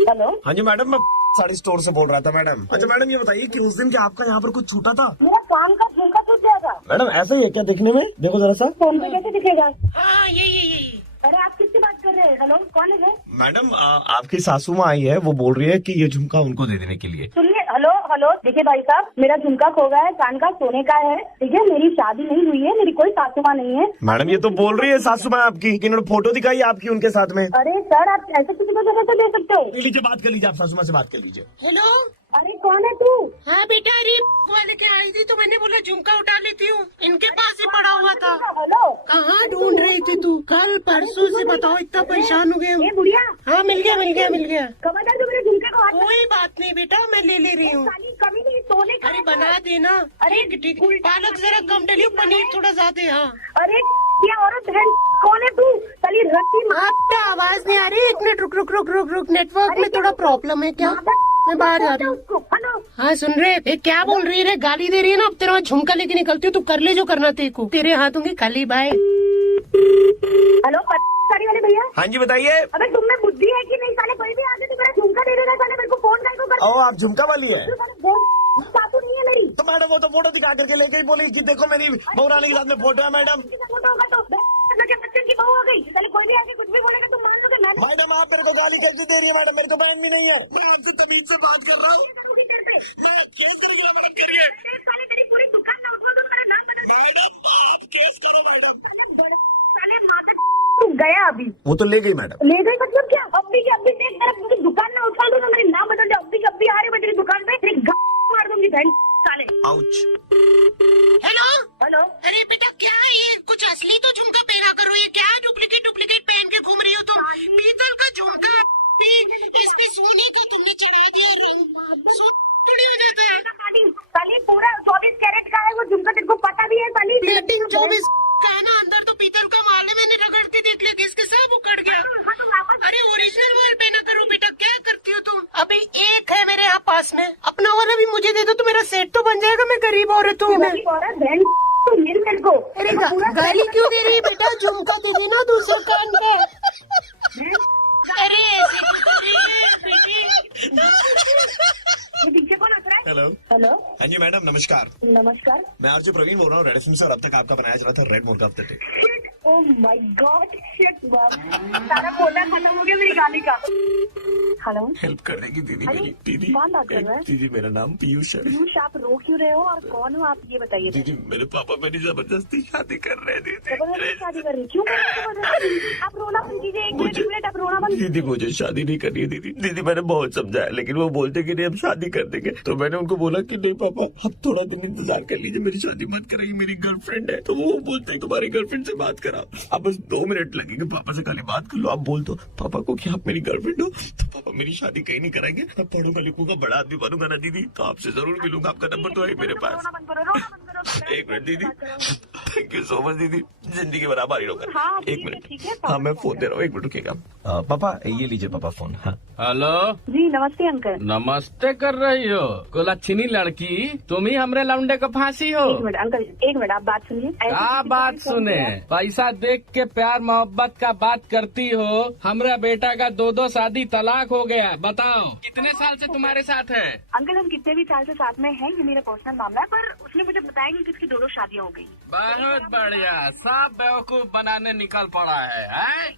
हेलो, हाँ जी मैडम, मैं साड़ी स्टोर से बोल रहा था मैडम। अच्छा मैडम ये बताइए कि उस दिन क्या आपका यहाँ पर कुछ छूटा था? मेरा काम का झुमका टूट गया था। मैडम ऐसा ही है क्या देखने में? देखो जरा सा। फोन पे कैसे दिखेगा? हाँ यही अरे आप किससे बात कर रहे हैं? हेलो, कौन है? मैडम आपकी सासू माँ आई है, वो बोल रही है कि ये झुमका उनको दे देने के लिए। सुनिए, हेलो हेलो, देखिए भाई साहब, मेरा झुमका खो गया है, कान का सोने का है, ठीक है। मेरी शादी नहीं हुई है, मेरी कोई सासू माँ नहीं है। मैडम ये तो बोल रही है सासू माँ आपकी कि इन्होंने फोटो दिखाई आपकी उनके साथ में। अरे सर, आप ऐसे किसी को जगह से दे सकते हो? लीजिए बात कर लीजिए, आप सासू माँ से बात कर लीजिए। हेलो। अरे कौन है तू? हाँ बेटा, अरे वाले के आई थी तो मैंने बोला झुमका उठा लेती हूँ, इनके पास ही पड़ा हुआ था। हेलो, कहाँ ढूंढ रही थी तू? कल परसों से बताओ, इतना परेशान हो गए हम। ये बुढ़िया, हाँ मिल गया। खबरदार जो मेरे झुमके को हाथ कोई बात नहीं बेटा, मैं ले रही हूँ। साली कमी नहीं, सोने का अरे है। बना देना। अरे ठीक, पालक जरा कम डलियो, पनीर थोड़ा ज्यादा। हाँ अरे ये औरत बहन, कौन है तू? साली रत्ती माँ। आपका आवाज नहीं आ रही। 1 मिनट रुक। नेटवर्क में थोड़ा प्रॉब्लम है क्या? मैं बाहर जा रही हूँ। हेलो, हाँ सुन रहे? ये क्या बोल रही है? गाली दे रही है ना। अब तेरा झुमका लेके निकलती हूँ, तू कर ले जो करना तेरे को। तेरे हाथों की खाली बाय। हेलो, साड़ी वाले भैया। हाँ जी बताइए। अबे तुम में बुद्धि है कि नहीं? साले कोई भी आके तो मेरा झुमका दे देगा। साले मेरे को फोन करके कर। ओ आप झुमका वाली है? सासू नहीं है मेरी। तो मैडम वो तो फोटो दिखा करके लेके ही बोली कि देखो मेरी बहुरानी के साथ में फोटो है मैडम। फोटो होगा तो बच्चन की बहू आ गई। साले कोई भी आके कुछ भी बोलेगा तो मान लो कि मैंने। मैडम आप मेरे को गाली कैसे दे रही है मैडम? मेरी तो बहन भी नहीं है। मैं आपसे तमीज से बात कर रहा हूँ। मैं केस करेंगे मैडम, करिए। साले तेरी पूरी दुकान ना उठवा दूं, मेरा नाम बदल दे। मैडम आप केस करो मैडम। साले माता तू गया अभी। वो तो ले गई मैडम। ले गई मतलब क्या? अभी के अभी देख, मेरा पूरी दुकान ना उठा दूं तो मेरे नाम बदल दे। अभी के अभी आ रही मैं तेरी दुकान पे, तेरी मार दूंगी बहन साले। आउच। हेलो। हेलो, अरे बेटा क्या है ये? कुछ असली तो झुमका पहना करो। ये क्या है? डुप्लीकेट पहन के घूम रही हो तुम? पीतल का झुमका, इस पे सोने का तुमने चढ़ा दिया रंग, थोड़ी हो जाता है। साली पूरा 24 कैरेट का है वो झुमका, तेरे को पता भी है साली। प्लेटिंग 24 का है ना, अंदर तो पीतल का माल है। मैंने रगड़ के देख लिया, किसके साथ उकड़ गया। अरे ओरिजिनल माल पहना करो बेटा, क्या करती हो तुम? अभी एक है मेरे यहाँ पास में, अपना वाला भी मुझे दे दो तो मेरा सेट तो बन जाएगा। मैं गरीब औरत हूँ। औरत बहन तू मिल मेरे को। अरे गाली क्यों दे रही है बेटा? झुमका दे देना दूसरे कान पे। अरे ऐसे क्यों कर रही है बेटी? ये पीछे कौन हंस रहा है? हेलो। हेलो, हाँ जी मैडम नमस्कार। नमस्कार। मैं आरजे प्रवीण बोल रहा हूँ रेड एफएम से। अब तक आपका बनाया जा रहा था रेड मुर्गा after take. Oh my god, shit बाप, सारा कोटा खत्म हो गया मेरी गाली का। हेलो, हेल्प कर देगी दीदी अरे, मेरी? दीदी कौन बात कर रहा है? दीदी मेरा नाम पीयूष है। पीयूष, आप रो क्यों रहे हो और कौन हो आप, ये बताइए। दीदी मेरे पापा मेरी जबरदस्ती शादी कर रहे थे। जबरदस्ती शादी कर रही? क्यों कर रही है जबरदस्ती? आप रोना बंद कीजिए। एक मिनट आप रोना बंद। दीदी मुझे शादी नहीं करनी है दीदी। दीदी मैंने बहुत समझाया लेकिन वो बोलते कि नहीं हम शादी कर देंगे। तो मैंने उनको बोला कि नहीं पापा आप थोड़ा दिन इंतजार कर लीजिए, मेरी शादी मत कराइए, मेरी गर्लफ्रेंड है। तो वो बोलते हैं तुम्हारी गर्लफ्रेंड से बात करा। आप बस 2 मिनट लगेंगे, पापा से खाली बात कर लो। आप बोल दो पापा को कि आप मेरी गर्लफ्रेंड हो, तो पापा मेरी शादी कहीं नहीं कराएंगे। मैं पढ़ूंगा लिखूंगा, बड़ा आदमी बनूंगा ना दीदी, तो आपसे जरूर मिलूंगा। आपका नंबर तो है मेरे पास। रोना बंद करो, रोना बंद करो। एक मिनट दीदी, थैंक यू सो मच दीदी, जिंदगी बराबर ही होगा। हाँ, एक ठीक मिनट, है, हाँ मैं फोन दे रहा हूँ, एक मिनट रुकिएगा। पापा ये लीजिए पापा फोन। हाँ हेलो, जी नमस्ते अंकल। नमस्ते कर रही हो? कोलाछिनी लड़की, तुम ही हमरे लौंडे को फांसी हो। एक मिनट अंकल, एक मिनट आप बात सुनिए। क्या बात सुने? पैसा देख के प्यार मोहब्बत का बात करती हो। हमरा बेटा का 2 शादी तलाक हो गया। बताओ कितने साल से तुम्हारे साथ है? अंकल हम कितने भी साल से साथ में हैं, ये मेरा पर्सनल मामला है, पर उसने मुझे बताया कि किसकी 2 शादियां हो गई। बहुत बढ़िया, सब बेवकूफ बनाने निकल पड़ा है?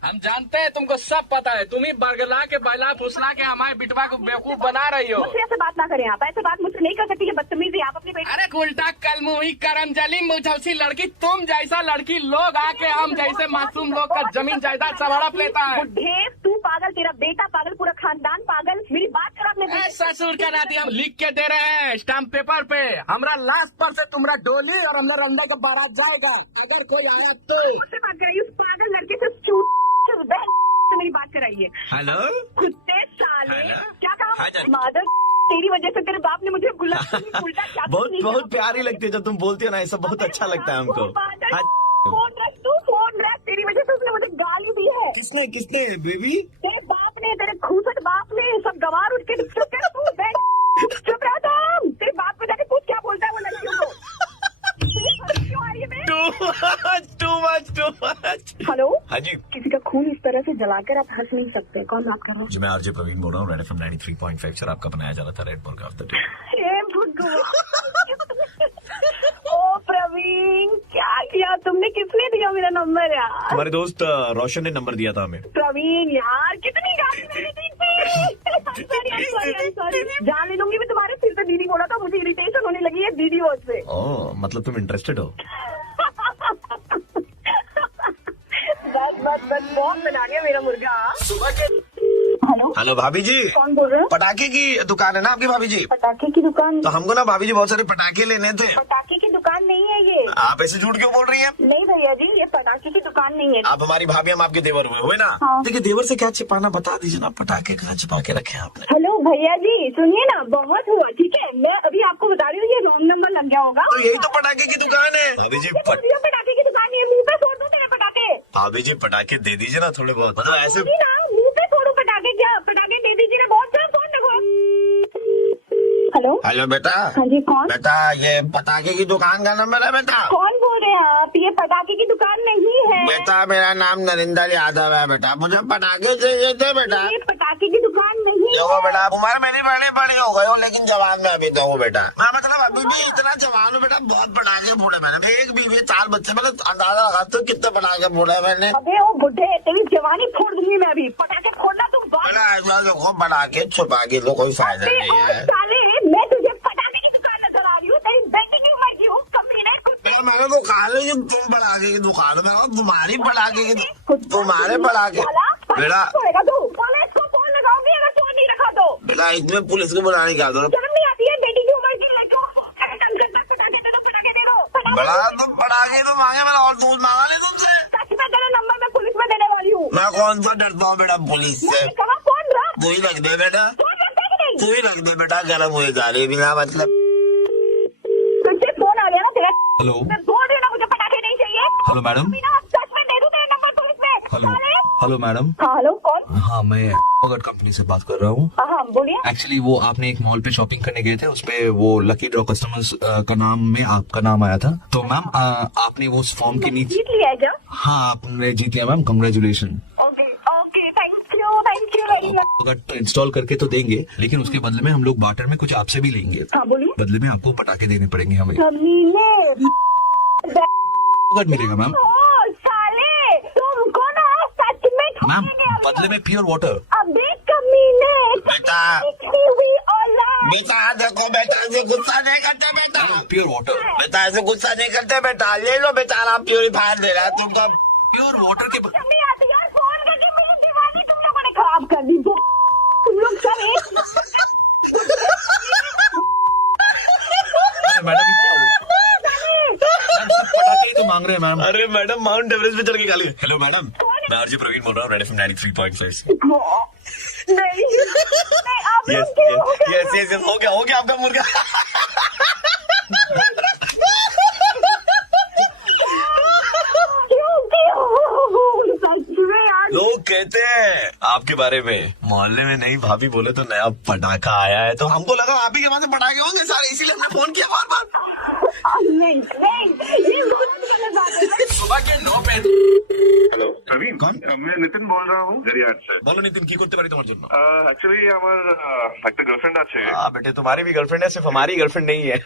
हम जानते हैं तुमको सब पता है। तुम ही बरगला के बैला फुसला के हमारे बिटवा को बेवकूफ बना रही हो। मुझसे ऐसे बात ना करें आप, ऐसे बात मुझसे नहीं कर सकती, ये बदतमीजी आप अपने बेटे। अरे उल्टा कलमुही करम जली मुझौसी लड़की, तुम जैसा लड़की लोग आके हम जैसे मासूम लोग का जमीन जायदाद सब हड़प लेता है। बुढ़े, तू पागल, तेरा बेटा पागल, पूरा खानदान पागल। मेरी बात कर अपने बेटे। ससुर का नाती हम लिख के दे रहे हैं स्टाम्प पेपर पे। हमरा लास्ट पर से तुम्हारा डोली और हमरा रंडा का बारात जाएगा। अगर कोई आया तो मुझसे बात कराइए, उस पागल लड़के से चूत से मेरी बात कराइए। हेलो कुत्ते साले, हेलो? क्या हाँ, कहा? जान- मादर तेरी वजह से तेरे बाप ने मुझे गुलाब उल्टा चाकू बहुत नहीं बहुत प्यारी लगती है जब तुम बोलती हो ना, ऐसा बहुत अच्छा लगता है हमको। हाँ, फोन रख तू, फोन रख। तेरी वजह से उसने मुझे गाली दी है। किसने किसने बेबी? तेरे बाप ने, तेरे खूसट बाप ने, सब गवार उठ के चुप कर तू, बैठ चुप रह तुम। तेरे बाप को जाके पूछ क्या बोलता है वो लड़कियों को। क्यों आ रही है मैं? Too much. हेलो, हाँ जी किसी का खून इस तरह से जलाकर आप हंस नहीं सकते। कौन बात कर रहा है? जी मैं आरजे प्रवीण बोल रहा हूँ, रेड एफएम 93.5 सर, आपका बनाया जा रहा था रेड मुर्गा ऑफ द डे। हे भगवान। ओ प्रवीण, क्या किया तुमने? किसने दिया मेरा नंबर यार? हमारे दोस्त रोशन ने नंबर दिया था हमें। प्रवीण यार, कितनी गाली मैंने दी थी। सॉरी, जान ले लूंगी मैं तुम्हारे सिर पे। दीदी बोला था, मुझे इरिटेशन होने लगी है दीदी वर्ड से। ओह, मतलब तुम इंटरेस्टेड हो? बस बहुत बना गया मेरा मुर्गा। सुबह के हेलो, हेलो भाभी जी, कौन बोल रहे हो? पटाखे की दुकान है ना आपकी भाभी जी? पटाखे की दुकान? तो हमको ना भाभी जी बहुत सारे पटाखे लेने थे। पटाखे की दुकान नहीं है ये। आप ऐसे झूठ क्यों बोल रही हैं? नहीं भैया जी, ये पटाखे की दुकान नहीं है। आप हमारी भाभी, हम आपके देवर हुए ना? हाँ। देखिए देवर से क्या छिपाना, बता दीजिए ना, पटाखे कहाँ छिपा के रखे हैं आपने? हेलो भैया जी, सुनिए ना, बहुत हुआ ठीक है। मैं अभी आपको बता रही हूँ, ये रॉन्ग नंबर लग गया होगा। तो यही तो पटाखे की दुकान है भाभी जी। ये पटाखे की दुकान नहीं है, मुँह पे फोड़ दो तेरे पटाखे। भाभी जी पटाखे दे दीजिए ना थोड़े बहुत, मतलब ऐसे। सुनिए ना, मुँह पे फोड़ो पटाखे। क्या पटाखे दे दीजिए ना, बहुत सारा फोन लगो। हेलो हेलो बेटा। हाँ जी, कौन? बेटा ये पटाखे की दुकान का नंबर है बेटा? कौन बोल रहे हैं आप? ये पटाखे की दुकान नहीं है। बेटा मेरा नाम नरेंद्र यादव है बेटा, मुझे पटाखे चाहिए थे बेटा। ये पटाखे की दुकान नहीं देखो है। बेटा, उम्र मेरी बड़े बड़े हो गए हो, लेकिन जवान में अभी तो हूँ बेटा। मैं मतलब अभी भी इतना जवान हूँ बेटा, बहुत पटाखे फोड़े मैंने। एक बीवी, 4 बच्चे, मैंने अंदाजा लगाते हो कितने पटाखे फोड़े मैंने। अबे ओ बुढ़े, तेरी जवानी फोड़ दूंगी मैं अभी। पटाखे फोड़ना तुम बात। बेटा ऐसा देखो, पटाखे छुपा के तो कोई फायदा नहीं है। साले, मैं तुझे पटाखे की दुकान नजर आ रही हूँ? तेरी बेटी नहीं मर गई हूँ, कमीने। यार मैंने तो कहा है कि तुम पटाखे की दुकान में हो, तुम्हारी पटाखे की, तुम्हारे पटाखे बेटा। छोड़ेगा तू? पुलिस को फोन लगाऊंगी अगर तू नहीं रखा तो। बेटा इसमें पुलिस को बुलाने क्या दो? शर्म नहीं आती है? बेटी की उम्र की लड़को पटाखे दे दो, पटाखे दे दो। बड़ा तुम पटाखे तो मांगे, मैंने और दूध मांगा ले तुमसे। सच में तेरा नंबर मैं पुलिस में देने वाली हूँ। मैं कौन सा डरता हूँ बेटा पुलिस से? मैंने कहा फोन रख। तू ही रख दे बेटा, फोन रखता कि नहीं? तू ही रख दे बेटा, गर्म हुए जा रही बिना मतलब। तुझसे फोन आ गया ना तेरा? हेलो मैं बोल रही हूँ ना, मुझे पटाखे नहीं चाहिए। Hello madam. बिना सच में दे दूँ तेरा नंबर पुलिस में। हेलो साले। Hello madam. हाँ हेलो, कौन? हाँ मैं कंपनी से बात कर रहा हूँ। हाँ बोलिए। एक्चुअली वो आपने एक मॉल पे शॉपिंग करने गए थे, उसपे वो लकी ड्रॉ कस्टमर्स का नाम में आपका नाम आया था। तो मैम आपने वो फॉर्म के नीचे। जीत लिया है क्या? हाँ आपने जीत लिया ma'am, congratulation. Okay okay, thank you very much. अगर इंस्टॉल करके तो देंगे, लेकिन उसके बदले में हम लोग बार्टर में कुछ आपसे भी लेंगे। हाँ बोलिए। बदले में आपको पटाखे देने पड़ेंगे हमें। कमीने। मिलेगा मैम। ओ साले, तुमको ना सच में मैम ठोकेंगे अभी। बदले में प्योर वाटर। अबे कमीने। बेटा। इतनी हुई औलाद। बेटा देखो बेटा, ऐसे गुस्सा नहीं करते बेटा। Pure water. बेटा ऐसे गुस्सा नहीं करते बेटा, ले लो बेचारा प्योरीफायर दे रहा है तुमको। प्योर वाटर के शर्म नहीं आती यार? फोन करके मेरी दिमागी तुम लोगों ने खराब कर दी। तुम लोग सब मैडम क्या हुआ? मैम सब पटाखे ही तो मांग रहे हैं मैम। अरे मैडम माउंट एवरेस्ट पे चढ़ के खा ली। हेलो मैडम, मैं आरजे प्रवीण बोल रहा हूँ, रेड एफएम 93.5। नहीं आप लोग क्यों हो गए? यस हो गया आपका मुर्गा। सच में यार। लोग कहते हैं आपके बारे में, मोहल्ले में नहीं भाभी बोले तो नया पटाखा आया है, तो हमको लगा आप ही के पास पटाखे होंगे सारे, इसीलिए हमने फोन किया बार बार। नहीं, ये बहुत गलत बात है। सुबह के 9 पे। हेलो प्रवीण, कौन? मैं नितिन बोल रहा हूँ गरियाट से। बोलो नितिन, की করতে পারি তোমার জন্য? एक्चुअली আমার একটা গার্লফ্রেন্ড আছে। हाँ बेटे, तुम्हारी भी गर्लफ्रेंड है, सिर्फ हमारी गर्लफ्रेंड नहीं है।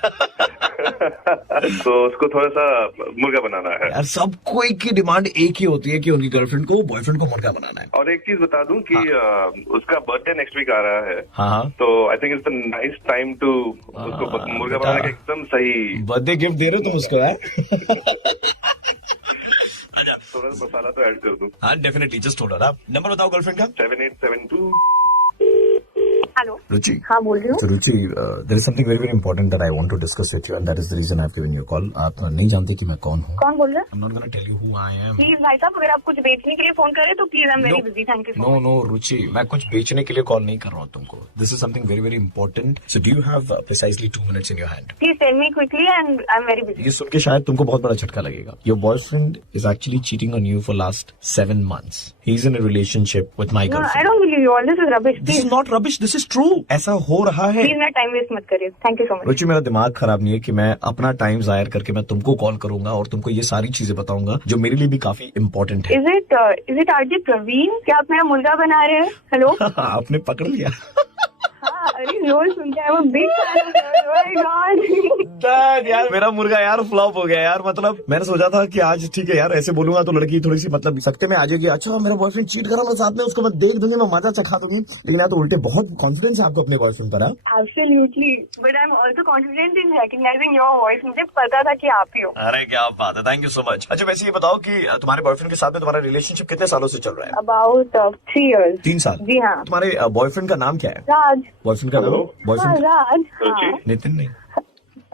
तो उसको थोड़ा सा मुर्गा बनाना है। यार सब कोई की डिमांड एक ही होती है कि उनकी गर्लफ्रेंड को बॉयफ्रेंड को मुर्गा बनाना है। और एक चीज बता दूं कि उसका बर्थडे नेक्स्ट वीक आ रहा है। हाँ तो I think it's the nice time to उसको मुर्गा बनाने का एकदम सही। बर्थडे गिफ्ट दे रहे हो तुम उसको है? थोड़ा सा मसाला तो ऐड कर दूं। हाँ डेफिनेटली, जस्ट थोड़ा। आप नंबर बताओ गर्लफ्रेंड का। 7872। हेलो रुचि, हाँ बोल रही हूँ। तो Ruchi, there is something very very important that I want to discuss with you and that is the reason I have given you call. आप नहीं जानते कि मैं कौन हूँ। कौन बोल रहा है? I am not gonna tell you who I am. Please भाई साहब, अगर आप कुछ बेचने के लिए फोन करें तो please, I am very busy, thank you. No Ruchi, मैं कुछ बेचने के लिए कॉल नहीं कर रहा हूँ तुमको। This is something very very important. So do you have precisely 2 minutes in your hand? Please tell me quickly and I am very busy. ये सुन के शायद तुमको बहुत बड़ा झटका लगेगा। Your boyfriend is actually cheating on you for last 7 months. He is in a relationship with my I girlfriend. Don't believe you all, this is rubbish. This is not rubbish, this is true. ऐसा हो रहा है। प्लीज मेरा टाइम वेस्ट मत करिए, थैंक यू सो मच। रुचि, मेरा दिमाग खराब नहीं है कि मैं अपना टाइम जाहिर करके मैं तुमको कॉल करूंगा और तुमको ये सारी चीजें बताऊंगा जो मेरे लिए भी काफी इंपॉर्टेंट है। Is it RJ Praveen? क्या आप मेरा मुर्गा बना रहे हैं? हेलो। आपने पकड़ लिया। हाँ, अरे रोज सुनते हैं वो बिग गॉड। यार मेरा मुर्गा यार फ्लॉप हो गया यार। मतलब मैंने सोचा था कि आज ठीक है यार, ऐसे बोलूंगा तो लड़की थोड़ी सी मतलब सकते में आ जाएगी। अच्छा मेरा बॉयफ्रेंड चीट कर रहा है, साथ में उसको मैं देख दूंगी, मैं मजा चखा दूंगी। लेकिन यार तो उल्टे बहुत कॉन्फिडेंस है आपको अपने बॉयफ्रेंड पर। Absolutely, but I am also confident in recognising your voice. मुझे पता था कि आप ही हो। अरे क्या बात है, थैंक यू सो मच। अच्छा वैसे ये बताओ कि तुम्हारे बॉयफ्रेंड के साथ में तुम्हारा रिलेशनशिप कितने सालों से चल रहा है? About 3 years। 3 साल? जी हाँ। तुम्हारे बॉयफ्रेंड का नाम क्या है? राज। बॉयफ्रेंड का नाम? हाँ बॉयफ्रेंड राज। रुचि? हाँ। नितिन नहीं।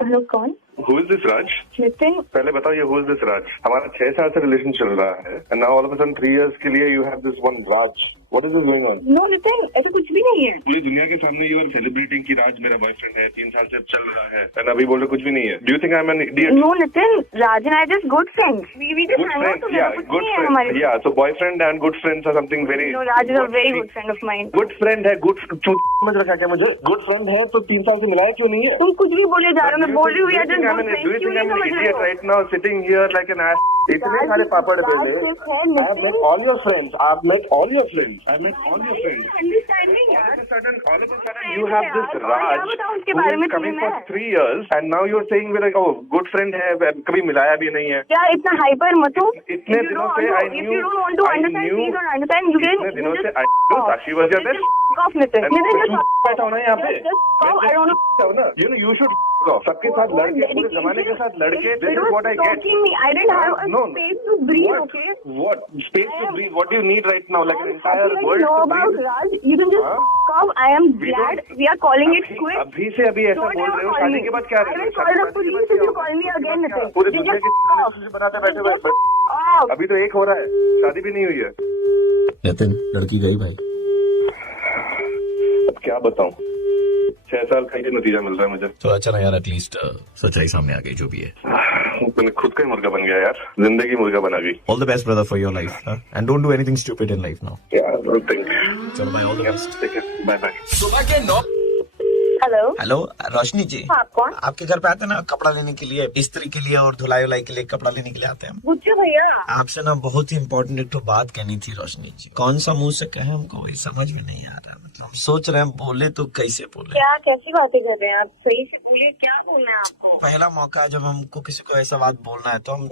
हेलो कौन? हु इज दिस राज? नितिन। पहले बताओ ये हु इज दिस राज? हमारा 6 साल से रिलेशन चल रहा है and now all of a sudden 3 years के लिए you have this one Raj. What is this going on? No Nitin, ऐसा कुछ भी नहीं है। पूरी दुनिया के सामने यू आर सेलिब्रेटिंग कि राज मेरा बॉयफ्रेंड है, 3 साल से चल रहा है एंड अभी बोल रहे कुछ भी नहीं है। Do you think I am an idiot? No Nitin, Raj and I just good friends. We just Good hang out friends, together. yeah, कुछ good नहीं है friends, हमारे। yeah. So boyfriend and good friends are something very. No, Raj is a very good friend of mine. Good friend है, good समझ रखा क्या मुझे? Good friend है तो 3 साल से मिलाया क्यों नहीं है? तुम कुछ भी बोले जा रहे हो, मैं बोल रही हूँ यार just good Do friends. you क्यों think नहीं I'm an समझ रहे idiot हो? right now sitting here like an ass? इतने सारे पापड़ बेले। I have met all your friends. I've met all your friends. I've met all your friends. Understanding All यार। of a sudden, you have this क्या Raj बताऊं उसके who बारे is में coming तुम्हें for मैं? 3 years, and now you're saying we're like, oh, good friend है, कभी मिलाया भी नहीं है। क्या इतना हाइपर मत हो? इतने दिनों से I If knew- you don't want to I understand, knew- please don't understand. You can इतने दिनों से just I knew stop. Sashi was your Just best. fuck off, Nitin. And Nitin, तुम just बैठा हो ना यहाँ पे। just stop. I don't know. You know, you should off. सबके साथ लड़के, पूरे जमाने के साथ लड़के, this is what I get. Talking me. I didn't have a No. space to breathe, What? okay? What? Space to breathe? What do you need right now? Like an I'm entire happy that world you know to about breathe? Raj. You can just Huh? fuck off. I am We glad don't- we are calling it quits. अभी से अभी ऐसा Don't बोल ever रहे हो, call शादी me. के बाद क्या I will call the police if you call me again, Nitin. पूरे You दुनिया just के fuck off. बनाते बैठे हुए Just fuck off. अभी तो एक हो रहा है, शादी भी नहीं हुई है। नितिन, लड़की गई भाई। अब क्या बताऊं? 6 साल का ये नतीजा मिल रहा है मुझे। तो अच्छा ना यार, एटलीस्ट सच्चाई सामने आ गई जो भी है। मैंने खुद का ही मुर्गा बन गया यार, जिंदगी मुर्गा बना गई। All the best brother for your life and don't do anything stupid in life now. चलो भाई, ऑल द बेस्ट। ठीक है, बाय बाय। सुबह के 9 हेलो। हेलो रोशनी जी, आप कौन? आपके घर पे आते हैं ना कपड़ा लेने के लिए, इस्त्री के लिए और धुलाई उलाई के लिए कपड़ा लेने के लिए आते हैं हम। गुच्चे भैया। आपसे ना बहुत ही इम्पोर्टेंट एक तो बात कहनी थी रोशनी जी। कौन सा मुंह से कहे हमको वही समझ में नहीं आ रहा। मतलब हम सोच रहे हैं बोले तो कैसे बोले। क्या कैसी बातें कर रहे हैं आप? सही से बोलिए, क्या बोलना है आपको? पहला मौका है जब हमको किसी को ऐसा बात बोलना है तो हम।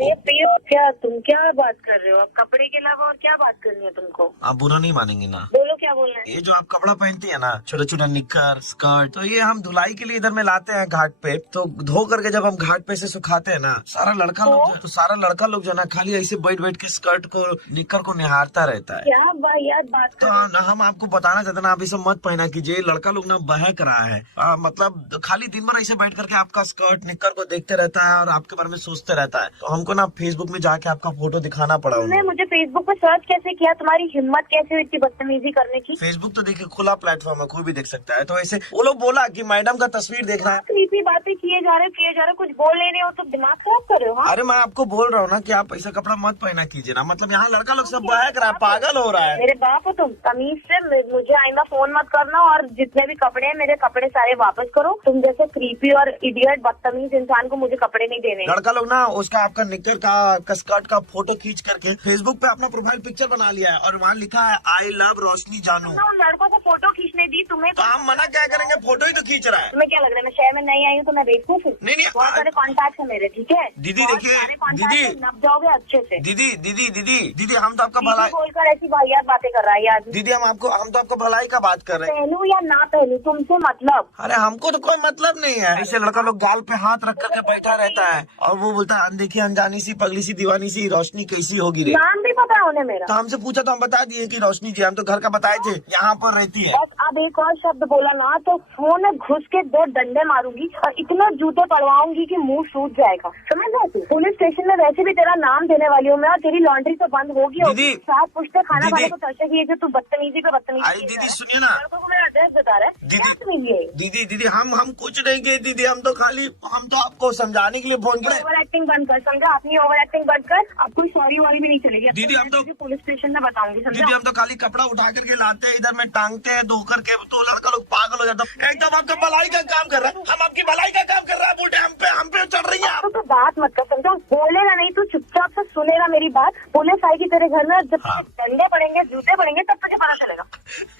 क्या तुम क्या बात कर रहे हो? आप कपड़े के अलावा और क्या बात करनी है तुमको? आप बुरा नहीं मानेंगे ना? बोलो क्या बोलना है? ये जो आप कपड़ा पहनती है ना, छोटा छोटा निक्कर स्कर्ट, तो ये हम धुलाई के लिए इधर में लाते हैं घाट पे। तो धो करके जब हम घाट पे से सुखाते हैं ना, सारा लड़का लोग जो है ना खाली ऐसे बैठ बैठ के स्कर्ट को निक्कर को निहारता रहता है। क्या यार बात तो ना हम आपको बताना चाहते ना, आप इसे मत पहना कीजिए। लड़का लोग ना बहक रहा है। मतलब खाली दिन भर ऐसे बैठ करके आपका स्कर्ट निक्कर को देखते रहता है और आपके बारे में सोचते रहता है। तो हमको ना फेसबुक में जाके आपका फोटो दिखाना पड़ा। तुमने मुझे फेसबुक पे सर्च कैसे किया? तुम्हारी हिम्मत कैसे हुई इतनी बदतमीजी करने की? फेसबुक तो देखिए खुला प्लेटफॉर्म है, कोई भी देख सकता है। तो ऐसे वो लोग बोला कि मैडम का तस्वीर देखना है। क्रीपी बातें किए जा रहे हो, कुछ बोल नहीं रहे हो तो दिमाग खराब कर रहे हो। हाँ? अरे मैं आपको बोल रहा हूँ ना कि आप ऐसा कपड़ा मत पहना कीजिए ना। मतलब यहाँ लड़का लोग सब बहक रहा है, पागल हो रहा है। मेरे बाप हो तुम। तमीज से मुझे आइंदा फोन मत करना और जितने भी कपड़े हैं मेरे कपड़े सारे वापस करो। तुम जैसे क्रीपी और इडियट बदतमीज इंसान को मुझे कपड़े नहीं देने। लड़का लोग ना उसका आपका निक्कर का स्कर्ट का फोटो खींच करके फेसबुक पे अपना प्रोफाइल पिक्चर बना लिया है और वहाँ लिखा है आई लव रोशनी जानू। उन लड़कों को फोटो खींचने दी तुम्हें, तो हम मना क्या करेंगे, फोटो ही तो खींच रहा है। तुम्हें क्या लग रहा है मैं शहर में नहीं आई हूँ तो मैं बेचूं? फिर नहीं बहुत सारे कॉन्टैक्ट है मेरे, ठीक है दीदी देखिए, दीदी नप जाओगे अच्छे से। दीदी हम तो आपका भलाई बोलकर ऐसी वाहियात बातें कर रहा है यार। दीदी हम तो आपको भलाई का बात कर रहे हैं। पहलू या ना पहलू तुमसे मतलब। अरे हमको तो कोई मतलब नहीं है। ऐसे लड़का लोग गाल पे हाथ रख करके बैठा रहता है और वो बोलता है देखिए अनजानी सी पगली सी दीवानी सी रोशनी कैसी होगी रे। नाम भी पता है उन्हें मेरा। तो हमसे पूछा तो हम बता दिए कि रोशनी जी, हम तो घर का बताए थे, यहाँ पर रहती है। बस अब एक और शब्द बोला ना तो फोन में घुस के 2 डंडे मारूंगी और इतना जूते पड़वाऊंगी कि मुंह सूज जाएगा, समझ रहे थे? पुलिस स्टेशन में वैसे भी तेरा नाम देने वाली हूँ मैं, और तेरी लॉन्ड्री तो बंद होगी। दीदी, साथ पूछते खाना दीदी, खाने को तर्शा की जो तू बदतमीजी पे बदतमीजी। अरे दीदी सुनिए ना, मेरा एड्रेस बता रहा है। दीदी हम कुछ नहीं किए दीदी, हम तो आपको समझाने के लिए फोन किया। ओवर एक्टिंग बंद कर, समझा? अपनी ओवर एक्टिंग बंद कर। अब कोई सॉरी वॉरी भी नहीं चलेगी दीदी। हम तो पुलिस स्टेशन में बताऊंगी, समझा? दीदी हम तो खाली कपड़ा उठा करके लाते हैं, इधर में टांगते हैं धो करके, तो लड़का लोग पागल हो जाता है। एकदम आपका भलाई का काम कर रहा है, हम आपकी भलाई का काम कर रहा है, उल्टे हम पे चढ़ रही है आप। तो बात मत कर, समझा? बोलेगा नहीं, तू चुपचाप से सुनेगा मेरी बात। पुलिस आएगी तेरे घर में, जब डंडे पड़ेंगे, जूते पड़ेंगे, तब तुझे पता चलेगा।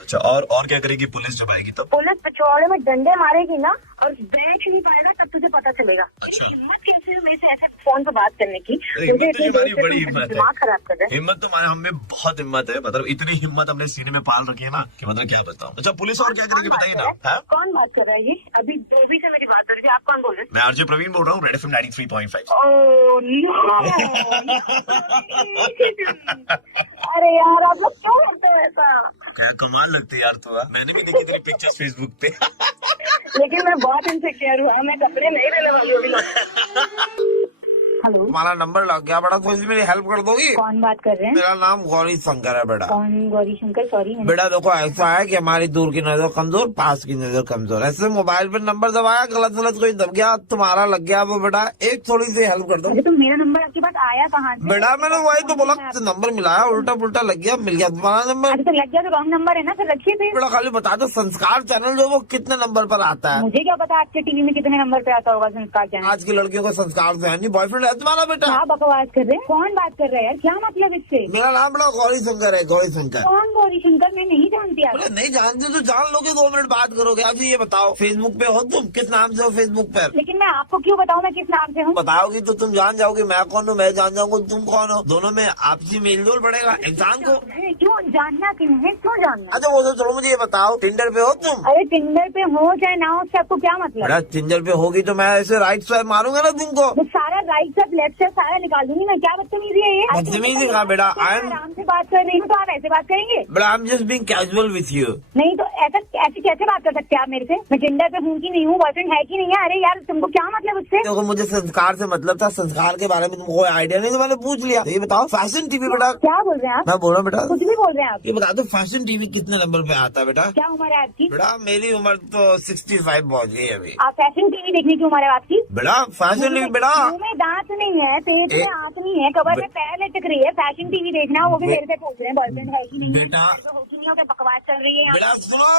अच्छा, और क्या करेगी पुलिस जब आएगी तब? पुलिस पिछवाड़े में डंडे मारेगी ना और बैठ नहीं पाएगा, तब तुझे पता चलेगा। अच्छा। हिम्मत कैसे है मेरे से ऐसे फोन पे बात करने की? हिम्मत तो हमारी बड़ी हिम्मत है, दिमाग खराब कर रहे हैं। हिम्मत तो हमारे हमें बहुत हिम्मत है, मतलब इतनी हिम्मत हमने सीने में पाल रखी है ना कि मतलब क्या बताऊं। अच्छा पुलिस और क्या करेगी बताइए ना। हाँ? कौन बात कर रहा है ये? अभी धोबी से मेरी बात कर रही है, आप कौन बोल रहे हैं? मैं आरजे प्रवीण बोल रहा हूँ, रेड एफएम 93.5। Oh no. अरे यार आप लोग क्यों करते हो ऐसा? क्या कमाल लगती है यार तू। मैंने भी देखी तेरी पिक्चर्स फेसबुक पे। लेकिन मैं बहुत इनसिक्योर हूँ, मैं कपड़े नहीं लेने वाली हूँ। हेलो, तुम्हारा नंबर लग गया बेटा, थोड़ी सी मेरी हेल्प कर दोगी? कौन बात कर रहे हैं? मेरा नाम गौरी शंकर है बेटा। कौन गौरी शंकर? सॉरी बेटा देखो ऐसा है कि हमारी दूर की नजर कमजोर, पास की नजर कमजोर। ऐसे मोबाइल पे नंबर दबाया, गलत कोई दब गया, तुम्हारा लग गया वो बेटा, एक थोड़ी सी हेल्प कर दो। अरे तो मेरा नंबर आपके पास आया कहाँ से? बेटा मैंने वही तो बोला, नंबर मिलाया, उल्टा पुल्टा लग गया, मिल गया तुम्हारा नंबर। अरे तो लग गया तो रॉन्ग नंबर है ना, फिर रखिए थे। बेटा खाली बता दो संस्कार चैनल जो वो कितने नंबर पर आता है? मुझे क्या पता आपके टीवी में कितने नंबर पे आता होगा संस्कार चैनल। आज की लड़कियों को संस्कार से है नहीं, बॉयफ्रेंड है तुम्हारा बेटा? क्या बकवास कर रहे हैं? कौन बात कर रहा है यार? क्या मतलब इससे? मेरा नाम बड़ा गौरी शंकर है, गौरी शंकर। कौन गौरी शंकर? मैं नहीं जानती आप। नहीं जानते तो जान लोगे, 2 मिनट बात करोगे। अभी ये बताओ फेसबुक पे हो तुम, किस नाम से हो फेसबुक पर? लेकिन मैं आपको क्यों बताऊँ मैं किस नाम से हूँ? बताओगी तो तुम जान जाओगे मैं कौन हूँ, मैं जान जाऊंगा तुम कौन हो, दोनों में आपसी मेल जोल बढ़ेगा इंसान को। क्यों जानना? क्यों है? क्यों जानना? अच्छा वो तो चलो मुझे ये बताओ, टिंडर पे हो तुम? अरे टिंडर पे हो चाहे ना हो, उससे आपको क्या मतलब? बेटा टिंडर पे होगी तो मैं ऐसे राइट स्वाइप मारूंगा ना तुमको। तो सारा राइट से लेफ्ट से सारा निकाल दूंगी मैं। क्या बदतमीजी है ये? बदतमीजी कहा बेटा, आराम से बात कर रही हूँ तो आप ऐसे बात करेंगे? बेटा आई am just being casual with you. नहीं तो ऐसे कैसे बात कर सकते हैं आप मेरे से? मैं टिंडर पे हूँ कि नहीं हूँ, बॉयफ्रेंड है कि नहीं है? अरे यार तुमको क्या मतलब उससे? देखो मुझे संस्कार से मतलब था, संस्कार के बारे में तुमको कोई आइडिया नहीं तो मैंने पूछ लिया। तो ये बताओ फैशन टीवी बेटा। क्या बोल रहे हैं आप? मैं बोल रहा हूँ बेटा, कुछ भी बोल रहे हैं आप। ये बता दो फैशन टीवी कितने नंबर पे आता है बेटा? क्या उम्र है आपकी? बेटा मेरी उम्र तो 65 पहुँच गई है अभी। आप फैशन टीवी देखने की उम्र है आपकी? बेटा फैशन टीवी बेटा, मुंह में दांत नहीं है, पेट में आंख नहीं है, कबर में पैर लटक रही है, फैशन टीवी देखना वो भी मेरे से पूछ रहे हैं बॉयफ्रेंड है कि नहीं है? बेटा हो कि नहीं हो, क्या बकवास चल रही है यहाँ? बेटा सुनो,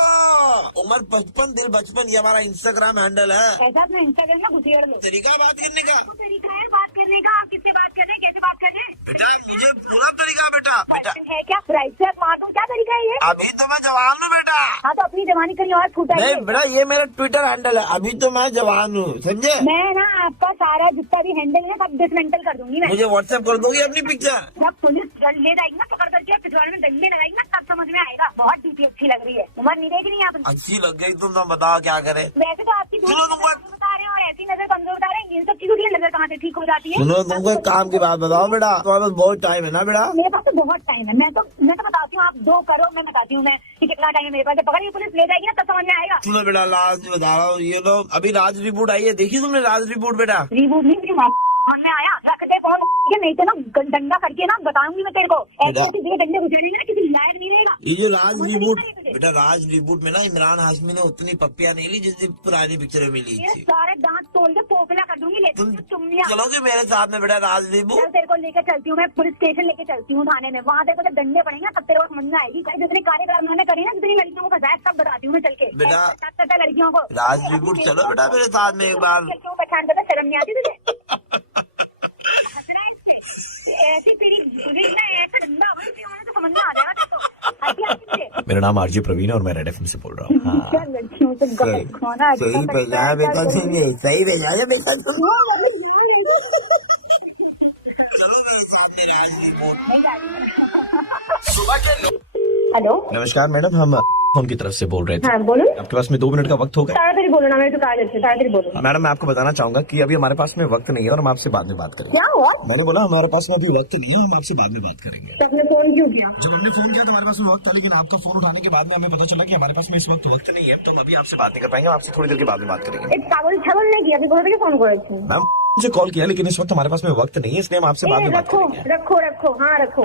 उम्र 55 दिल बचपन, ये हमारा इंस्टाग्राम हैंडल है। ऐसा अपना इंस्टाग्राम में घुसेड़ लो। तरीका है बात करने का? तरीका है बात करने का? आप किससे बात कर रहे हैं? कैसे बात कर रहे हैं? बेटा मुझे पूरा तरीका है बेटा। बेटा बॉयफ्रेंड है क्या? राइट से मार दूं? क्या तरीका है ये? अभी तो मैं जवान हूँ बेटा। हाँ तो अपनी जवानी कहीं और छूटा नहीं बेटा ये मेरा ट्विटर हैंडल है, अभी तो मैं जवान हूँ समझे। मैं ना आपका सारा जितना भी हैंडल है सब डिसमेंटल कर दूंगी मैं। मुझे व्हाट्सएप कर दोगी अपनी पिक्चर? जब पुलिस ले जाएगी ना पकड़ करके पिछवाड़े में डंडे लगाएगी ना तब समझ में आएगा। बहुत डीपी अच्छी लग रही है। उम्र नहीं देगी नहीं आप? अच्छी लग गई तुम, तो बताओ क्या करे। वैसे तो आपकी सुनो तुमको बता रहे हैं और ऐसी नजर कमजोर बता रहे हैं, इन सब चीजों की नजर कहाँ से ठीक हो जाती है? सुनो तुमको एक काम की बात बताओ बेटा, तुम्हारे पास बहुत टाइम है ना बेटा? मेरे पास तो बहुत टाइम है, मैं तो बताती हूँ, आप 2 करो मैं बताती हूँ मैं कि कितना टाइम है मेरे पास। पकड़ पुलिस ले जाएगी ना तब समझ में आएगा। सुनो बेटा लास्ट बता रहा हूँ, ये लो अभी राज रिपोर्ट आई है, देखी तुमने राज रिपोर्ट बेटा? रिबूट नहीं मन में आया, रख दे फोन, नहीं तो ना डंडा करके ना बताऊंगी मैं तेरे को। ऐसे डंडे घुसेड़ेंगे ना किसी लायक नहीं रहेगा। ये जो राज रिबूट बेटा, राज रिबूट में ना इमरान हाशमी ने उतनी पप्पियां नहीं ली जितनी पुरानी पिक्चर में मिली थी। सारे दांत तोड़ के पोपला कर दूंगी। तुम चलोगे मेरे साथ में बेटा राज रिबूट? तेरे को लेकर चलती हूँ मैं, पुलिस स्टेशन लेके चलती हूँ थाने में, वहाँ तेरे को जब डंडे पड़ेंगे तब तेरे को समझ में आएगी। जितने कार्यक्रम मैंने करे ना, जितनी लड़कियों को फंसाया सब बताती हूँ मैं चल के बेटा। लड़कियों को राज रिबूट चलो बेटा मेरे साथ में एक बार। क्यों पहचान करता? शर्म नहीं आती तुझे? ऐसी तेरी ऐसा डंडा तो समझ में आ जाएगा। मेरा नाम आरजे प्रवीण और मैं रेड एफएम से बोल रहा हूँ। लड़कियों से खाना सही पहचाया बेटा तुमने, सही पहचाया बेटा तुम। चलो मेरे साथ में राज रिबूट। हेलो नमस्कार मैडम, हम फोन की तरफ से बोल रहे थे। हाँ बोलो, आपके पास में 2 मिनट का वक्त होगा? ताड़ाताड़ी बोलो ना, मेरे तो काज है, ताड़ाताड़ी बोलो। मैडम मैं आपको बताना चाहूंगा कि अभी हमारे पास में वक्त नहीं है और हम आपसे बाद में बात करेंगे। क्या हुआ? मैंने बोला हमारे पास में अभी वक्त नहीं है, हम आपसे बाद में बात करेंगे। तो आपने फोन क्यों किया? जब हमने फोन किया तो हमारे पास में वक्त था, लेकिन आपका फोन उठाने के बाद में हमें पता चला कि हमारे पास में इस वक्त वक्त नहीं है, तो हम अभी आपसे बात नहीं कर पाएंगे, आपसे थोड़ी देर के बाद में बात करेंगे। एक पागल छगल नहीं किया, बोलो कि फोन करो। मैम मुझे कॉल किया, लेकिन इस वक्त हमारे पास में वक्त नहीं है, इसलिए हम आपसे बाद में बात रखो करेंगे। रखो रखो, हाँ रखो।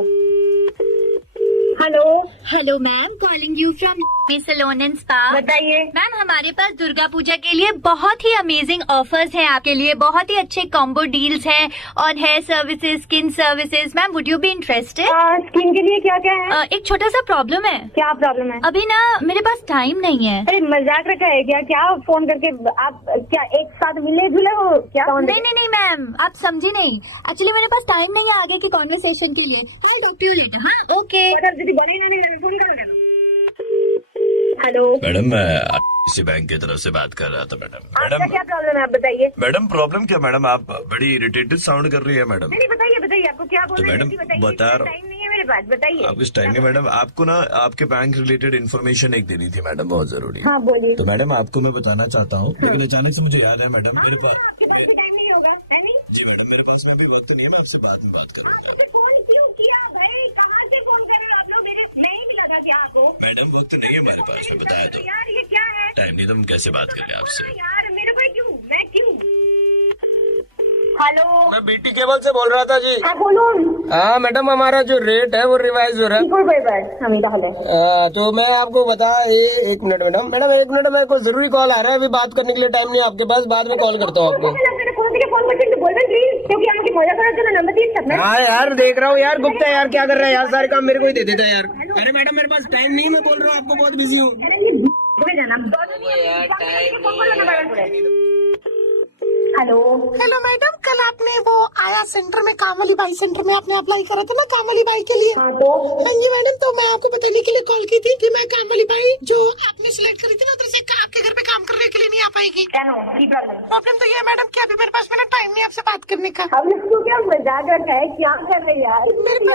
Hello hello ma'am, calling you from salon and spa. बताइए। मैम हमारे पास दुर्गा पूजा के लिए बहुत ही अमेजिंग ऑफर्स हैं आपके लिए, बहुत ही अच्छे कॉम्बो डील्स हैं और hair services, skin services. Ma'am would you be interested? Skin के लिए क्या क्या है? एक छोटा सा प्रॉब्लम है। क्या प्रॉब्लम है? अभी ना मेरे पास टाइम नहीं है। अरे मजाक रखा है क्या? क्या फोन करके आप क्या एक साथ मिले जुले हो क्या? नहीं नहीं नहीं मैम, आप समझी नहीं। एक्चुअली मेरे पास टाइम नहीं है आगे की कॉन्वर्सेशन के लिए। I'll talk to you later, हाँ ओके। दीदी बने ना नहीं फोन कर। हेलो मैडम मैं इसी बैंक की तरफ से बात कर रहा था। आपका क्या प्रॉब्लम है, आप बताइए। मैडम प्रॉब्लम क्या? मैडम आप बड़ी इरिटेटेड साउंड कर रही है मैडम। नहीं बताइए बताइए, आपको क्या बोलना है? मैडम, बता रहा हूँ। टाइम नहीं है मेरे पास, बताइए। आप इस टाइम में मैडम आपको ना आपके बैंक रिलेटेड इन्फॉर्मेशन एक देनी थी मैडम, बहुत जरूरी। हाँ बोलिए। तो मैडम आपको मैं बताना चाहता हूँ, लेकिन अचानक से मुझे याद है मैडम मेरे पास आपके पास भी टाइम नहीं होगा, है नहीं? जी मैडम मेरे पास में भी वक्त नहीं है, मैं आपसे बाद में बात करूँगा। आपने फोन क्यों किया भाई? कहाँ से फोन कर रहे हो आप लोग? मेरे नहीं भी लगा क्या आपको? मैडम वक्त नहीं है हमारे पास में, बताया तो। यार ये क्या है टाइम नहीं तो हम कैसे बात कर ले आपसे? यार? मेरे को क्यों, मैं क्यों? हेलो मैं बीटी केबल से बोल रहा था जी। हाँ बोलो। हाँ मैडम, हमारा जो रेट है वो रिवाइज हो रहा है। तो मैं आपको बता एक मिनट मैडम, एक मिनट, मेरे को जरूरी कॉल आ रहा है, अभी बात करने के लिए टाइम नहीं है आपके पास, बाद में कॉल करता हूँ आपको। हाँ यार देख रहा हूँ यार, गुप्ता यार क्या कर रहा है यार, सारे काम मेरे को ही दे देता है यार। अरे मैडम मेरे पास टाइम नहीं है, मैं बोल रहा हूँ आपको बहुत बिजी हूँ। हेलो हेलो मैडम, कल आपने वो आया सेंटर में, कामवाली बाई सेंटर में आपने अप्लाई करा था ना कामवाली बाई के लिए। हाँ तो हाँ जी मैडम, तो मैं आपको बताने के लिए कॉल की थी कि मैं कामवाली बाई जो आपने सिलेक्ट करी थी ना, उधर से आपके घर पे काम करने के लिए नहीं आ पाएगी। प्रॉब्लम तो ये है मैडम कि अभी मेरे पास में ना टाइम नहीं आपसे बात करने का। अब इसको क्या मजाक रखा है, क्या कर रहे हैं यार?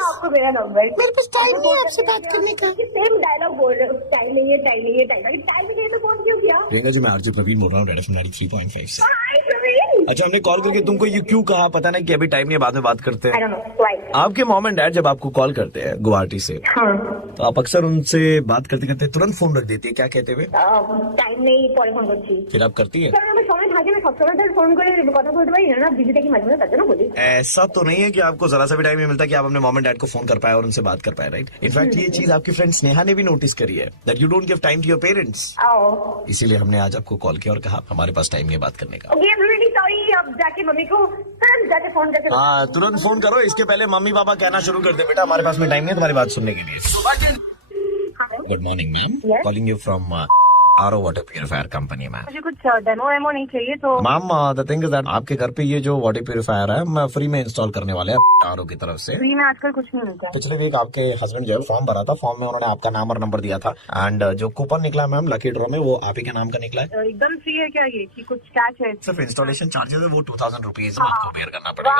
आपको मेरा नंबर, मेरे पास टाइम नहीं है आपसे बात करने का। सेम डायलॉग बोल रहे हो, टाइम नहीं है, टाइम नहीं है, टाइम नहीं है, तो फोन क्यों किया? प्रियंका जी मैं आरजे प्रवीण बोल रहा हूँ, रेड एफएम 93.5 से। अच्छा हमने कॉल करके तुमको ये क्यों कहा पता नहीं कि अभी टाइम नहीं है, बाद में बात करते हैं? आपके मॉम एंड डैड जब आपको कॉल करते हैं गुवाहाटी से, तो आप अक्सर उनसे बात करते करते तुरंत फोन रख देती है, क्या कहते हुए? टाइम नहीं, परे फोन करती। फिर आप करती है? ऐसा तो नहीं है कि आपको जरा सा भी टाइम नहीं मिलता कि आप अपने मॉम एंड डैड को फोन कर पाए और उनसे बात कर पाए, राइट? इनफैक्ट ये चीज आपकी फ्रेंड स्नेहा ने भी नोटिस करी है, that you don't give time to your parents. इसीलिए हमने आज आपको कॉल किया और कहा हमारे पास टाइम नहीं है बात करने का। अब जाके मम्मी को तुरंत जाके फोन करके, हाँ तुरंत फोन करो, इसके पहले मम्मी पापा कहना शुरू कर दे बेटा हमारे पास में टाइम नहीं है तुम्हारी बात सुनने के लिए। Good morning ma'am, calling you from RO water purifier company ma'am. मुझे कुछ डेमो वेमो नहीं चाहिए तो। Ma'am the thing is that आपके घर पे ये जो वाटर प्यूरिफायर है मैं फ्री में इंस्टॉल करने वाले हैं आरओ की तरफ से। फ्री में आजकल कुछ नहीं मिलता है। पिछले वीक आपके हस्बैंड जो है फॉर्म भरा था, फॉर्म में उन्होंने आपका नाम और नंबर दिया था, एंड जो कूपन निकला मैम लकी ड्रॉ में वो आप ही के नाम का निकला है। एकदम फ्री है क्या ये कि कुछ कैश है? सिर्फ इंस्टॉलेशन चार्जेस है वो 2000 रुपीज आपको बेयर करना पड़ेगा।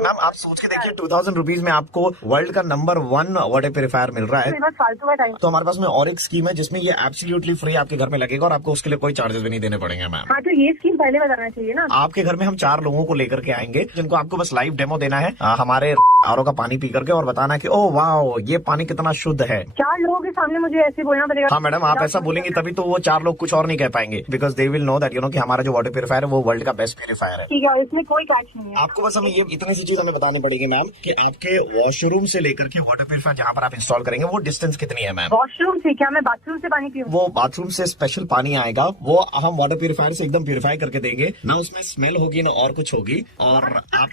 मैम आप सोच के देखिए 2000 रुपीज में आपको वर्ल्ड का नंबर 1 वाटर प्यूरिफायर मिल रहा है। फालतू का टाइम। तो हमारे पास में और एक स्कीम है जिसमें ये एब्सोल्युटली फ्री आपके घर में लगेगा और आपको उसके लिए कोई चार्जेस भी नहीं देने पड़ेंगे मैम। हाँ तो ये स्कीम पहले बताना चाहिए ना। आपके घर में हम 4 लोगों को लेकर के आएंगे जिनको आपको बस लाइव डेमो देना है हमारे आरओ का पानी पी करके और बताना कि ओह वाओ ये पानी कितना शुद्ध है। 4 लोगों के सामने मुझे ऐसे बोलना पड़ेगा? हाँ मैडम आप ऐसा बोलेंगे तभी तो वो 4 लोग कुछ और नहीं कह पाएंगे, because they will know that you no कि हमारा जो वाटर प्यूरिफायर है वो वर्ल्ड का बेस्ट प्यूरिफायर है। ठीक है, इसमें कोई कैच नहीं है। आपको बस हमें ये इतनी सी चीज हमें बतानी पड़ेगी मैम कि आपके वॉशरूम से लेकर के वाटर प्यूरिफायर जहाँ पर आप इंस्टॉल करेंगे वो डिस्टेंस कितनी है मैम? वॉशरूम से क्या मैं बाथरूम से पानी पीऊँ? वो बाथरूम से स्पेशल पानी आएगा, वो हम वाटर प्यूरिफायर से एकदम प्यूरिफाई करके देंगे ना, उसमें स्मेल होगी ना और कुछ होगी। और आप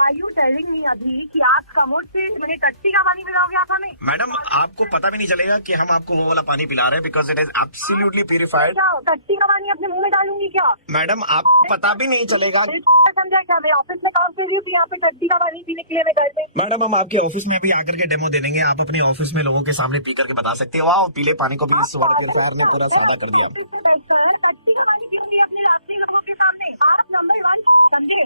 आर यू टेलिंग मी अभी कि आप कमोड से मैंने टट्टी का पानी पिलाओगे आप हमें? मैडम आपको पता भी नहीं चलेगा कि हम आपको वो वाला पानी पिला रहे हैं, because it is absolutely purified. टट्टी का पानी अपने मुंह में डालूंगी क्या? मैडम आपको पता भी नहीं चलेगा। समझा क्या? मैं ऑफिस में काम कर रही हूँ, यहाँ पे टट्टी का पानी पीने के लिए मैं घर में। मैडम हम आपके ऑफिस में भी आकर के डेमो दे देंगे, आप अपने ऑफिस में लोगों के सामने पी करके बता सकते हो वाह पीले पानी को भी इस वाटर प्यूरिफायर ने पूरा सादा कर दिया। टट्टी का पानी पीऊंगी अपने रास्ते लोगों के सामने। आप नंबर 1 समझे?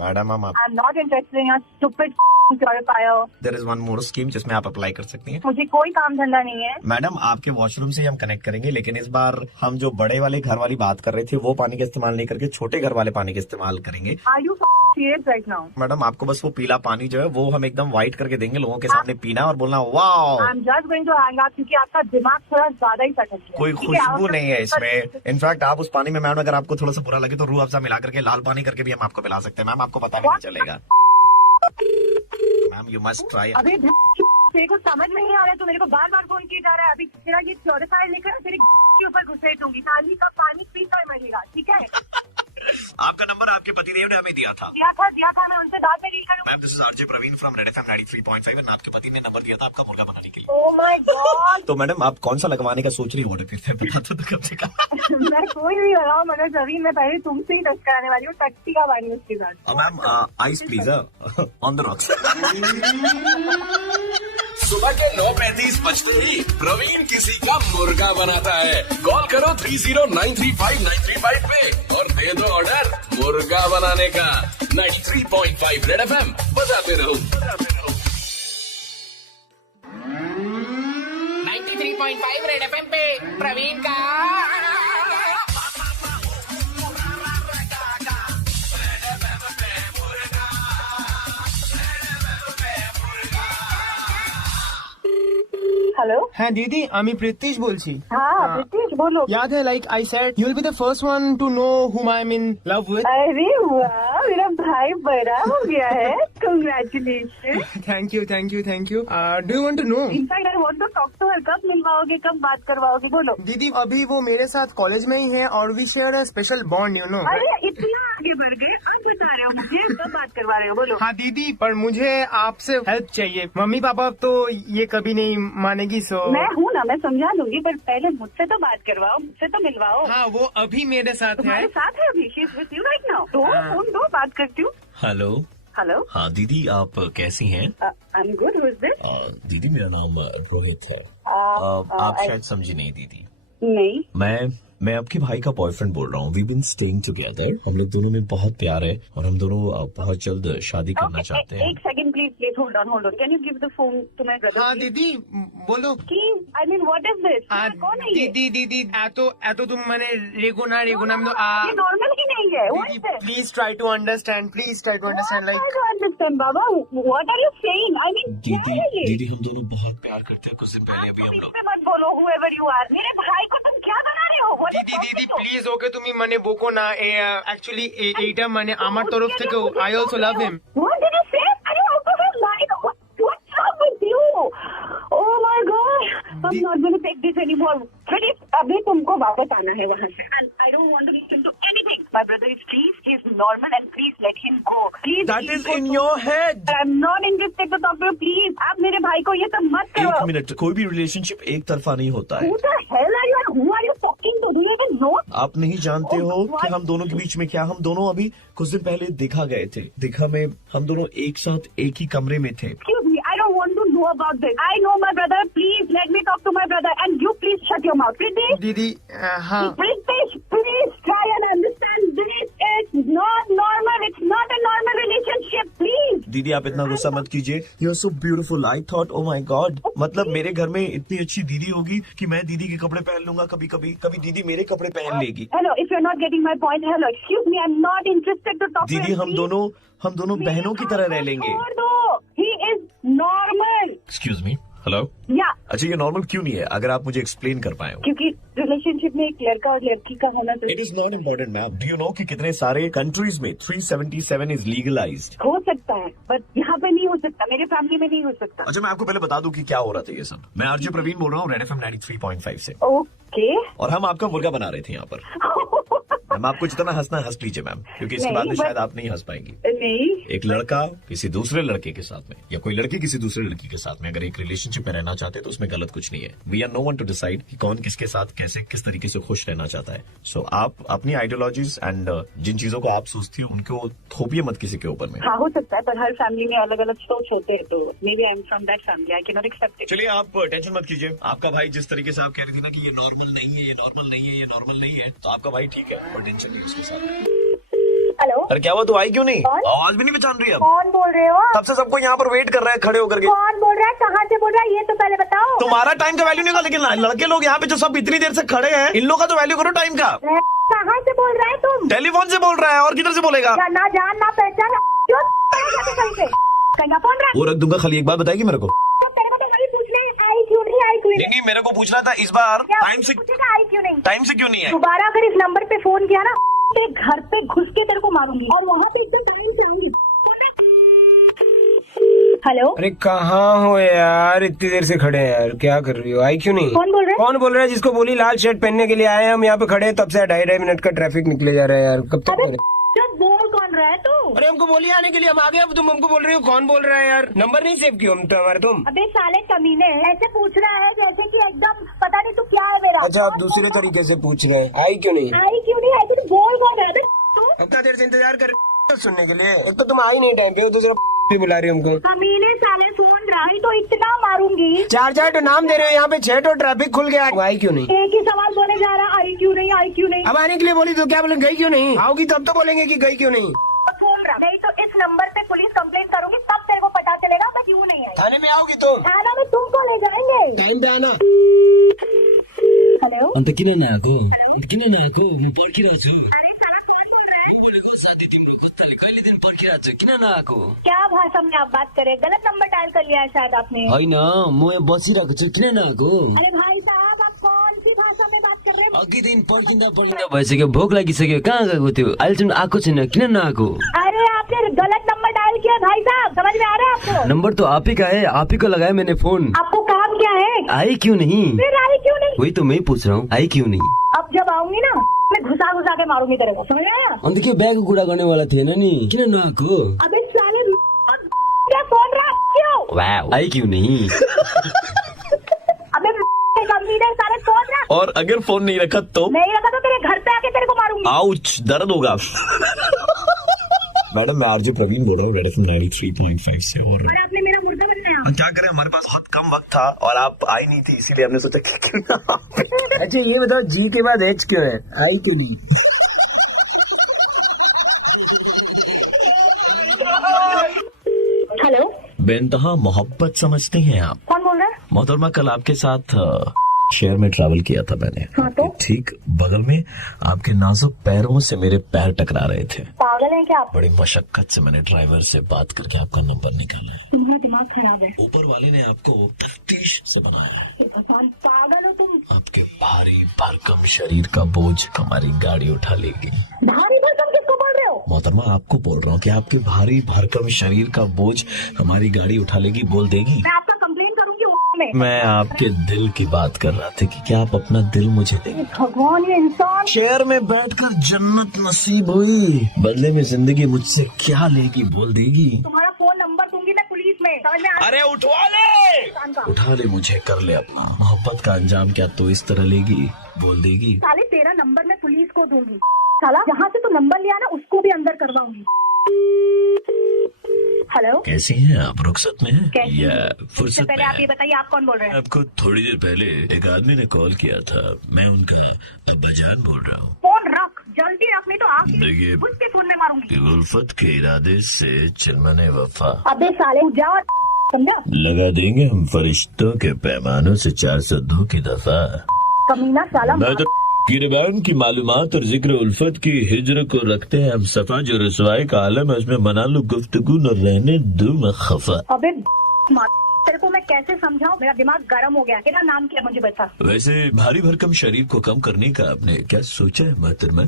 मैडम हम I am not interested in your stupid पाया। There is one more scheme जिसमें आप अप्लाई कर सकती हैं। मुझे कोई काम धंधा नहीं है। मैडम आपके वॉशरूम से हम कनेक्ट करेंगे, लेकिन इस बार हम जो बड़े वाले घर वाली बात कर रहे थे वो पानी का इस्तेमाल नहीं करके छोटे घर वाले पानी का इस्तेमाल करेंगे। Are you serious right now? Madam आपको बस वो पीला पानी जो है वो हम एकदम व्हाइट करके देंगे, लोगों के सामने पीना और बोलना wow. I am just going to hang up क्योंकि आपका दिमाग थोड़ा ज्यादा ही सटक गया। कोई खुशबू नहीं है इसमें। इनफैक्ट आप उस पानी में मैम अगर आपको थोड़ा सा बुरा लगे तो रूह अफ़ज़ा मिला करके लाल पानी करके भी हम आपको पिला सकते हैं। मैम आपको पता भी नहीं चलेगा। Ma'am you must try. अभी तेरे को समझ में नहीं आ रहा है तो मेरे को बार बार फोन किया जा रहा है। अभी तेरा ये प्योरीफायर लेकर तेरे के ऊपर घुसेड़ दूंगी। नाली का पानी पीकर मरेगा, ठीक है? आपका नंबर आपके पतिदेव ने हमें दिया था। दिया था मैं उनसे बाद में डील करूंगा। Ma'am this is RJ Praveen from Red FM 93.5 and आपके पति ने नंबर दिया था आपका मुर्गा बनाने के लिए। ओह माय गॉड। तो मैडम आप कौन सा लगवाने का सोच रही हो? ऑर्डर करते हैं बता तो कब से कहा। मैं कोई नहीं लगाऊं मनोज अभी। मैं पहले तुमसे ही टच कराने वाली हूँ, टट्टी का पानी उसके साथ। Ma'am ice please on the rocks. सुबह के 9:35 बजते ही प्रवीण किसी का मुर्गा बनाता है। कॉल करो 30935935 पे और दे दो ऑर्डर मुर्गा बनाने का। 93.5 रेड एफएम बजाते रहो। 93.5 रेड एफएम पे प्रवीण का हेलो। হ্যাঁ দিদি, আমি প্রীতিশ বলছি। हाँ प्रीतिश बोलो। याद है like I said you will be the first one to know whom I am in love with। अरे वाह, मेरा भाई बड़ा हो गया है। Congratulation. Thank you thank you thank you. Do you want to know? In fact I want to talk to her. कब मिलवाओगे, कब बात करवाओगे, बोलो। दीदी अभी वो मेरे साथ कॉलेज में ही है और we share a special bond you know. अरे इतना आगे बढ़ गए, आप बता रहे हो मुझे, कब बात करवा रहे हो, बोलो। हाँ दीदी, पर मुझे आपसे हेल्प चाहिए। मम्मी पापा तो ये कभी नहीं मानेगी। सो मैं हूँ ना, मैं समझा दूंगी, पर पहले मुझसे तो बात करवाओ, मुझसे तो मिलवाओ। हाँ वो अभी मेरे साथ है। तुम्हारे साथ है अभी? She is with you right now. दो फोन दो, बात करती हूँ। हेलो। हेलो। हाँ दीदी आप कैसी हैं? I am good. Who is this? दीदी मेरा नाम रोहित है। आप शायद समझी नहीं दीदी। नहीं। मैं आपके भाई का बॉयफ्रेंड बोल रहा हूँ। We been staying together. हम लोग दोनों में बहुत प्यार है और हम दोनों बहुत जल्द शादी करना चाहते हैं। एक second please hold on. Can you give the phone to my brother? हाँ दीदी बोलो। I mean what is this? कौन है ये? दीदी এত तुम মানে রেগো না ये नॉर्मल ही नहीं है। What is this? Please try to understand. Please try to understand like understand बाबा, what are you saying? I mean दीदी हम दोनों बहुत प्यार करते हैं। कुछ दिन पहले अभी हम लोग। मत बोलो whoever you are। मेरे भाई को तुम क्या बना रहे हो? দিদি প্লিজ ওকে তুমি মানে বকো না। অ্যাকচুয়ালি এইটা মানে আমার তরফ থেকে I also love him. What did you say? Are you out of your mind? What's wrong with you? Oh my God! I'm not going to take this anymore. Please, अभी तुमको वापस आना है वहाँ से. And I don't want to listen to anything. My brother is please, he's normal and please let him go. Please. That is in your head. I'm not interested to talk to you. Please, आप मेरे भाई को ये सब मत करो. एक मिनट, कोई भी रिलेशनशिप एक तरफा नहीं होता है. Who the hell are you and who are you talking to? Do you even know? आप नहीं जानते हो कि हम दोनों के बीच में क्या. हम दोनों अभी कुछ दिन पहले दिखा गए थे. दिखा में हम दोनों एक साथ एक ही कमरे में थे. Excuse me, I don't want to know about this. I know my brother. Please let me talk to my brother, and you please shut your mouth. Pritesh. दीदी हाँ. Pritesh, please try and understand this. It's not normal. It's not a normal relationship. Please. दीदी आप इतना गुस्सा मत कीजिए. You are so beautiful. I thought, oh my God. मतलब मेरे घर में इतनी अच्छी दीदी होगी कि मैं दीदी के कपड़े पहन लूंगा कभी कभी. कभी दीदी मेरे कपड़े पहन लेगी. Hello, if you're not getting my point, hello. Excuse me, I'm not interested to talk to you. दीदी हम दोनों बहनों की तरह रह लेंगे. छोड़ दो. He is normal. Excuse me. Hello. या. अच्छा ये नॉर्मल क्यों नहीं है? अगर आप मुझे एक्सप्लेन कर पाए. क्योंकि रिलेशनशिप में एक लड़का और लड़की का होना चाहिए. It is not important ma'am. Do you know कि कितने सारे कंट्रीज में 377 इज लीगलाइज्ड. हो सकता है बट यहाँ पे नहीं हो सकता. मेरे फैमिली में नहीं हो सकता. अच्छा मैं आपको पहले बता दूं कि क्या हो रहा था ये सब. मैं आरजे प्रवीण बोल रहा हूँ रेड एफएम 93.5 से. ओके. और हम आपका मुर्गा बना रहे थे यहाँ पर. मैम आपको जितना हंसना हंस लीजिए मैम, क्योंकि इसके बाद में शायद आप नहीं हंस पाएंगी. नहीं. एक लड़का किसी दूसरे लड़के के साथ में या कोई लड़की किसी दूसरे लड़की के साथ में अगर एक रिलेशनशिप में रहना चाहते हैं तो उसमें गलत कुछ नहीं है. We are no one to decide कि कौन किसके साथ कैसे किस तरीके से खुश रहना चाहता है. सो आप अपनी आइडियोलॉजीज एंड जिन चीजों को आप सोचती हो उनको थोपिए मत किसी के ऊपर में. हाँ हो सकता है पर हर फैमिली में अलग अलग सोच होते हैं तो maybe I am from that family. I can not accept it. चलिए आप टेंशन मत कीजिए. आपका भाई जिस तरीके से आप कह रही थी ना कि ये नॉर्मल नहीं है, ये नॉर्मल नहीं है, ये नॉर्मल नहीं है, तो आपका भाई ठीक है. और टेंशन नहीं उसके साथ. हेलो. अरे क्या हुआ, तू आई क्यों नहीं? कौन? आवाज भी नहीं पहचान रही अब? कौन बोल रहे हो? तब से सबको यहाँ पर वेट कर रहा है खड़े होकर के। कौन बोल रहा है, कहाँ से बोल रहा है, ये तो पहले बताओ। तुम्हारा टाइम का वैल्यू नहीं होगा, लेकिन लड़के लोग यहाँ पे जो सब इतनी देर से खड़े हैं, इन लोग का तो वैल्यू करो टाइम का। कहाँ से बोल रहा है तुम? टेलीफोन से बोल रहा है, और किधर से बोलेगा? ना जान ना पहचान, क्यों फोन रहा? वो रख दूंगा, खाली एक बात बताएगी मेरे को। तेरे को तो वही पूछना है, आई क्यों नहीं, आई क्यों नहीं? नहीं, मेरे को पूछना था इस बार टाइम से। पूछेगा आई क्यों नहीं? टाइम से क्यों नहीं है? दोबारा अगर इस नंबर पे फोन किया ना, तेरे घर पे घुस के तेरे को मारूंगी, और वहाँ पे एकदम टाइम से आऊंगी। हेलो, अरे कहाँ हो यार, इतनी देर से खड़े हैं यार, क्या कर रही हो? आई क्यों नहीं? कौन बोल रहा है? कौन बोल रहा है? जिसको बोली लाल शर्ट पहनने के लिए आए हैं हम, यहाँ पे खड़े हैं तब से 2.5 मिनट का ट्रैफिक निकले जा रहा है यार, कब तक करें? बोल कौन रहा है तू? अरे हमको बोलिए आने के लिए, हम आ गए, अब तुम हमको बोल रही हो कौन बोल रहा है यार? नंबर नहीं सेव किया हम तो हमारे तुम। अबे साले कमीने, ऐसे पूछ रहा है जैसे कि एकदम पता नहीं तू क्या है मेरा। अच्छा, आप दूसरे तरीके से पूछ रहे हैं, आई क्यों नहीं? आई क्यों नहीं, आई क्यों? बोल कौन रहा है तू? इतना देर से इंतजार कर रहे हो सुनने के लिए, एक तो तुम आई नहीं टाइम पे, दूसरा भी बुला रही हो हमको। कमीने साले, फोन रही तो इतना मारूंगी। 4 तो नाम दे रहे हो, यहाँ पे 6 तो ट्रैफिक खुल गया, आई क्यों नहीं? एक ही सवाल बोले जा रहा, आई क्यों नहीं, आई क्यों नहीं? अब आने के लिए बोली तो क्या बोले, गई क्यों नहीं? आओगी तब तो बोलेंगे कि गई क्यों नहीं। फोन रहा, नहीं तो इस नंबर पे पुलिस कंप्लेंट करूंगी, तब तेरे को पता चलेगा मैं क्यों नहीं आई। थाने में आओगी तुम? थाना में तुमको ले जाएंगे, टाइम पे आना। हेलो, अन्त किन नआएको म पर्खिरहेको छु। साथी तिम्रो खुट्टाले कहिलेदेखि पर्खिरहेको छु, किन नआएको? क्या भाषा में आप बात करें? गलत नंबर डायल कर लिया है शायद आपने। होइन म यहाँ बसिरहेको छु, किन नआएको? अरे भाई साहब, आप कौन सी भाषा में बात कर रहे हैं? अघिदेखि पर्खिँदा भइसक्यो, भोक लागिसक्यो, कहाँ गएको थियो? अहिलेसम्म आएको छैन, किन नआएको? अरे आपने गलत नंबर डायल किया भाई साहब, समझ में आ रहा है आपको? नंबर तो आप ही का है, आप ही को लगाया मैंने फोन। आपको काम क्या है? आई क्यों नहीं? फिर आई क्यों नहीं? वही तो मैं पूछ रहा हूँ, आई क्यों नहीं? अब जब आऊंगी ना, मैं घुसा घुसा के मारूंगी तेरे को, समझ आया? अन्त के ब्यागको कुरा गर्नेवाला थिएन नि, किन नआएको? अबे साले, क्या फोन रहा क्यों? वाओ, आई क्यों नहीं? अबे कमीने साले, फोन रहा। और अगर फोन नहीं रखा तो? नहीं रखा तो तेरे घर पे आके तेरे को मारूंगी। आउच, दर्द होगा। मैडम, मैं आरजे प्रवीण बोल रहा हूँ, रेड एफएम 93.5 से। और आपने मेरा मुर्गा बनना है। क्या करें, हमारे पास बहुत कम वक्त था और आप आई नहीं थी, इसीलिए हमने सोचा कि क्यों ना। अच्छा ये बताओ, जी के बाद एच क्यों है? आई क्यों नहीं? हेलो, बेनतहा मोहब्बत समझते हैं आप? कौन बोल रहा है? मोहतरमा, कल आपके साथ शहर में ट्रैवल किया था मैंने। हाँ तो? ठीक बगल में आपके नाजुक पैरों से मेरे पैर टकरा रहे थे। पागल है क्या आप? बड़ी मशक्कत से मैंने ड्राइवर से बात करके आपका नंबर निकाला है। तुम्हारा दिमाग खराब है। ऊपर वाले ने आपको तफ्तीश से बनाया है। पागल हो तुम। आपके भारी भरकम शरीर का बोझ हमारी गाड़ी उठा लेगी। भारी भरकम किसको बोल रहे हो? मोहतरमा, आपको बोल रहा हूँ कि आपके भारी भरकम शरीर का बोझ हमारी गाड़ी उठा लेगी, बोल देगी। मैं आपका कंप्लेंट करूंगी। मैं आपके दिल की बात कर रहा था कि क्या आप अपना दिल मुझे देंगे? भगवान, ये इंसान। शहर में बैठकर जन्नत नसीब हुई, बदले में जिंदगी मुझसे क्या लेगी, बोल देगी। तुम्हारा फोन नंबर दूंगी मैं पुलिस में, समझ में? अरे उठवा ले, उठा ले, मुझे कर ले अपना। मोहब्बत का अंजाम क्या तो इस तरह लेगी, बोल देगी। साले, तेरा नंबर मैं पुलिस को दूंगी। साला, जहाँ से तू नंबर लिया ना, उसको भी अंदर करवाऊंगी। हेलो, कैसी हैं आप? रुखसत में हैं या फुर्सत पहले में आप ये बताइए, आप कौन बोल रहे हैं? आपको थोड़ी देर पहले एक आदमी ने कॉल किया था, मैं उनका अब्बाजान बोल रहा हूँ। फोन रख, जल्दी रख, नहीं तो आप देखिए, उसके फोन में मारूंगी। उल्फत के इरादे से चिलमने वफा। अबे साले, जा, समझा? लगा देंगे हम फरिश्तों के पैमानों से 402 की दफा। कमीना साला। मैं तो गिरबान की मालूमात और जिक्र उल्फत की हिजर को रखते हैं हम सफा, जो रसवाई का आलम है उसमें मना लो गुफ्तगू न रहने दो मैं खफा। अबे तेरे को मैं कैसे समझाऊं, मेरा दिमाग गर्म हो गया। तेरा नाम क्या, मुझे बता। वैसे भारी भरकम शरीर को कम करने का आपने क्या सोचा है मोहतरमा?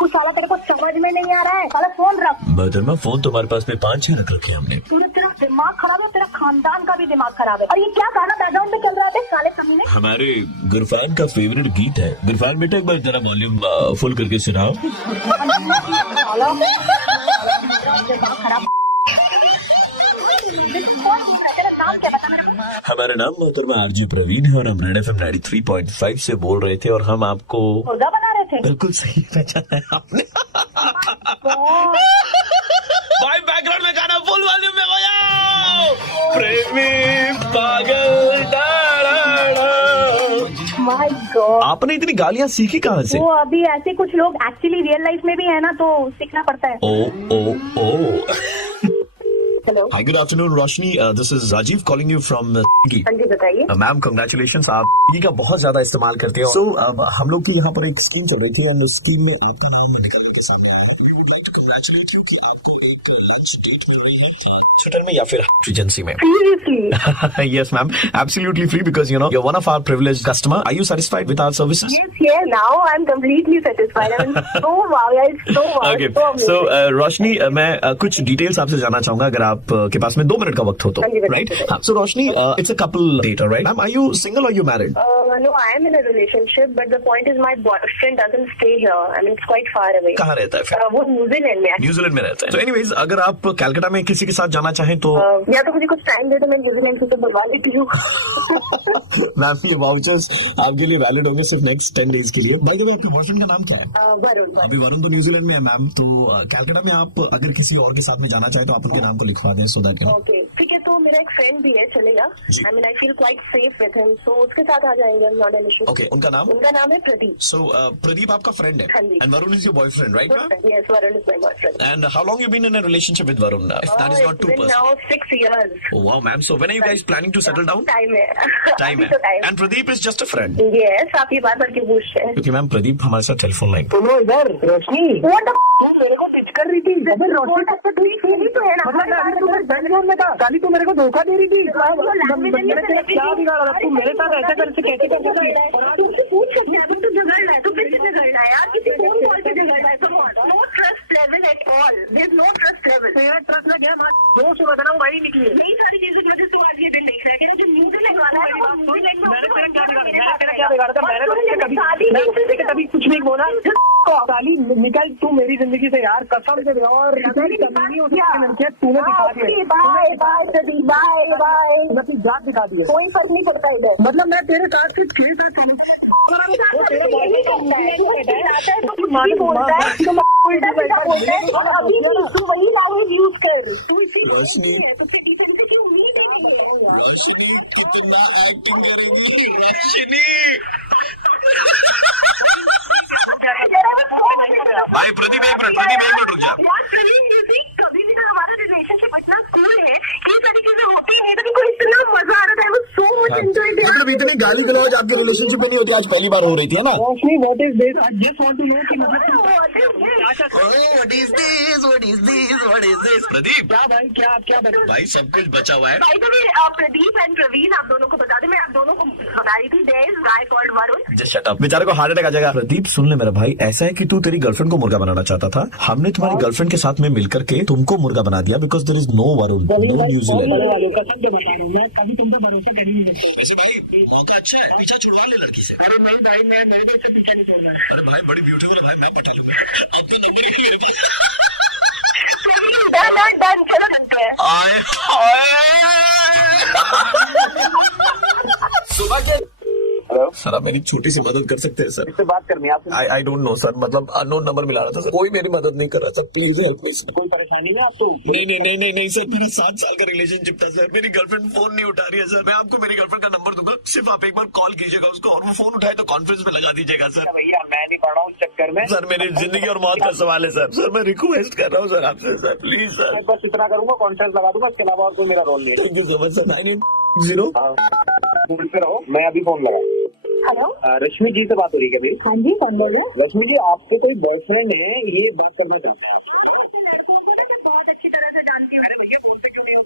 तू साला, तेरे को समझ में नहीं आ रहा है। साला फोन रख। मोहतरमा, फोन तो हमारे पास में 5-6 रख रखे हैं हमने। तेरा दिमाग खराब है, तेरा खानदान का भी दिमाग खराब है। और ये क्या गाना बैकग्राउंड में चल रहा है साले कमीने? हमारे गुरफान का फेवरेट गीत है। गुरफान बेटा, एक बार जरा वॉल्यूम फुल करके सुनाओ। हमारा नाम मोहतरमा आरजे प्रवीण है और हम रेड एफएम 93.5 से बोल रहे थे और हम आपको मुर्गा बना रहे थे। बिल्कुल सही पहचाना है आपने। भाई, बैकग्राउंड में गाना फुल वॉल्यूम में बजाओ। प्रेमी पागल, माय गॉड। आपने इतनी गालियाँ सीखी कहाँ से? वो अभी ऐसे कुछ लोग एक्चुअली रियल लाइफ में भी है ना, तो सीखना पड़ता है। Oh hello, hi, good afternoon Roshni, this is Rajiv calling you from हाँ जी बताइए। मैम कंग्रेचुलेशंस, आप स्विगी का बहुत ज्यादा इस्तेमाल करते हो। सो हम लोग की यहाँ पर एक स्कीम चल रही थी एंड उस स्कीम में आपका नाम निकलने के सामने आया है। कंग्रेचुलेट यू कि आपको एक लंच डेट मिल रही है होटल में या फिर एजेंसी में। Yes ma'am, absolutely free because you know you're one of our privileged customer. Are you satisfied with our services? Yeah, now I'm completely satisfied. I'm so wow, it's so wow. Okay, so रोशनी, मैं कुछ डिटेल्स आपसे जानना चाहूंगा अगर आप के पास में 2 मिनट का वक्त हो तो, राइट? हाँ, so Roshni, it's a couple date, right? Ma'am, are you single or you married? No, I am in a relationship, but the point is my boyfriend doesn't stay here. I mean, it's quite far away. कहाँ रहता है फिर? वो न्यूजीलैंड में है। न्यूजीलैंड में रहता है। So anyways, अगर आप कलकत्ता में किसी के साथ जाना चाहें तो या तो मुझे कुछ टाइम दे, तो मैं न्यूजीलैंड से तो बुलवा लेती हूँ। मैम, ये वाउचर्स आपके लिए वैलिड होंगे सिर्फ नेक्स्ट 10 डेज के लिए। बाय द वे, आपके बॉयफ्रेंड का नाम क्या है? वरुण। अभी वरुण तो न्यूजीलैंड में है मैम, तो कलकत्ता में आप अगर किसी और के साथ में जाना चाहे तो आप उनके नाम को लिखवा दें so that you know. Okay, ठीक है, तो मेरा एक फ्रेंड भी है, चलेगा? I mean I feel quite safe with him, so उसके साथ आ जाएगा, नॉट एन इशू। ओके, उनका नाम? उनका नाम है प्रदीप। सो प्रदीप आपका फ्रेंड है? हाँ जी। And Varun is your boyfriend, right ma'am? Yes, Varun is my boyfriend. And how long you been in a relationship with Varun? If that is not too It's been personal. now 6 years. Oh wow, ma'am. So when are you guys planning to settle down? Time है। Time अभी है। तो time। And Pradeep is just a friend. Yes, आप ये बात करके पूछ रहे हैं। क्योंकि मैम प्रदीप हमारे साथ टेलीफोन लाइन। सुनो इधर, रोशनी, What the तू मेरे को डिच कर रही थी। अबे रोशनी तो है ना। गाली तू मेरे को धोखा दे रही थी। क्या बिगाड़ा था? तू मेरे साथ ऐसा कैसे कर सकती? तुमसे पूछ सकते हैं, तू झगड़ रहा है, तू फिर से झगड़ रहा है यार, किसी फोन कॉल पे झगड़ रहा है। No trust level at all, there is no trust level. मेरा ट्रस्ट ना गया, जो से बता रहा हूँ वही निकली। यही सारी चीजें की वजह से आज ये दिन दिख रहा है कि जो न्यूजीलैंड वाला है वो न्यूजीलैंड में मैंने क्या बिगाड़ा था? मैंने कभी कुछ नहीं बोला। गाली निकल तू मेरी जिंदगी से यार, कसम से। और कमीनी होती है, तूने दिखा दिया। बाय बाय सदी, बाय बाय। मतलब जात दिखा दिया। कोई फर्क नहीं पड़ता इधर। मतलब मैं तेरे साथ कुछ खरीद है तुम वही लैंग्वेज यूज कर। रोशनी, भाई प्रदीप एक मिनट रुक जा। कभी भी हमारा रिलेशनशिप इतना कूल है, ये सारी चीजें होती है, तो इतना मजा आ रहा था, सो मच एंजॉय। मतलब इतनी गाली गलौज आपके रिलेशनशिप में नहीं होती, आज पहली बार हो रही थी, है ना? Roshni, what is this? I just want to know कि मतलब What is this? प्रदीप, क्या भाई, क्या भाई सब कुछ बचा हुआ है। प्रदीप एंड प्रवीण, आप दोनों को बता दें, मैं आप दोनों को बता रही थी, there is guy called Varun. Just shut up, बेचारे को हार्ट अटैक आ जाएगा। प्रदीप सुन ले मेरा भाई, ऐसा है कि तू तेरी गर्लफ्रेंड को मुर्गा बनाना चाहता था, हमने तुम्हारी गर्लफ्रेंड के साथ में मिलकर के तुमको मुर्गा बना दिया because there is no Varun, no New Zealand. कसम से बता रहा हूँ, मैं कभी तुम पे भरोसा कर ही नहीं सकता। वैसे भाई मौका अच्छा है, पीछा छुड़वा ले लड़की से। अरे नहीं भाई, मैं मेरे को इससे पीछा नहीं छोड़ना है। अरे भाई बड़ी ब्यूटीफुल है भाई, मैं पटा लूंगा। अब तो नंबर ही मेरे पास। डन, चलो बनते हैं। सुबह के सर, आप मेरी छोटी सी मदद कर सकते हैं सर? इससे बात करनी है आपसे। आई डोंट नो सर, मतलब अननोन नंबर मिला रहा था सर, कोई मेरी मदद नहीं कर रहा sir, please help me sir. कोई परेशानी है आपको? नहीं सर, मेरा 7 साल का रिलेशनशिप था सर, मेरी गर्लफ्रेंड फोन नहीं उठा रही है सर। मैं आपको मेरी गर्लफ्रेंड का नंबर दूंगा, सिर्फ आप एक बार कॉल कीजिएगा उसको और वो फोन उठाए तो कॉन्फ्रेंस में लगा दीजिएगा सर। भैया मैं नहीं पढ़ रहा हूँ इस चक्कर में सर, मेरी जिंदगी और मौत का सवाल है सर, मैं रिक्वेस्ट कर रहा हूँ सर आपसे सर, प्लीज सर। मैं बस इतना करूंगा, कॉन्फ्रेंस लगा दूंगा, इसके अलावा और कोई मेरा रोल नहीं है। Thank you so much sir. 980 बोल पे रहो, मैं अभी फोन लगा। हेलो, रश्मि जी से बात हो रही है कभी? हाँ जी, कौन बोल रहे हैं? रश्मि जी, आपके कोई बॉयफ्रेंड है, ये बात करना चाहते हैं। लड़कों को ना मैं बहुत अच्छी तरह से जानती हूँ। अरे भैया बोलते क्यों नहीं हो?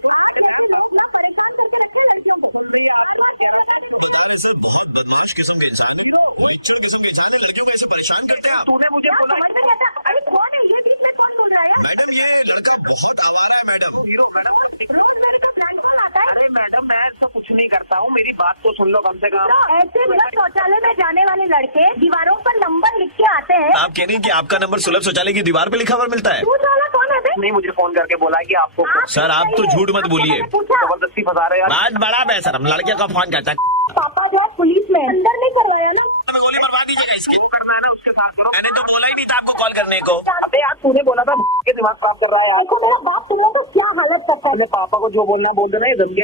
परेशान करके रखते हैं लड़कियों को। सर बहुत बदमाश किस्म के इंसान है, बच्चों किस्म के इंसान है, लड़कियों को ऐसे परेशान करते हैं आप। तूने मुझे बोला अरे कौन है ये? बीच में कौन बोल रहा है? मैडम ये लड़का बहुत आवारा है मैडम। रोज मेरे पास फ्रेंड कॉल आता है। अरे मैडम, मैं ऐसा कुछ नहीं करता हूँ, मेरी बात तो सुन लो कम से कम। ऐसे मतलब शौचालय में जाने वाले लड़के दीवारों पर नंबर लिख के आते हैं। आप कह रही हैं कि आपका नंबर सुलभ शौचालय की दीवार पे लिखा हुआ मिलता है? तू साला कौन है बे? नहीं, मुझे फोन करके बोला है कि आपको सर आप तो झूठ मत बोलिए, पूछा जबरदस्ती फंसा रहे हैं यार। बात बड़ा बेसर, हम लड़के का फोन करता है। पापा जो है पुलिस में अंदर नहीं करवाया ना। गोली मरवा दीजिएगा इसकी। मैंने तो बोला ही नहीं था आपको कॉल करने को। अबे यार, तूने बोला था के दिमाग खराब कर रहा है यार। देखो मेरा बाप तुम्हें तो क्या हालत करता है। मैं पापा को जो बोलना बोल देना, ये धमकी।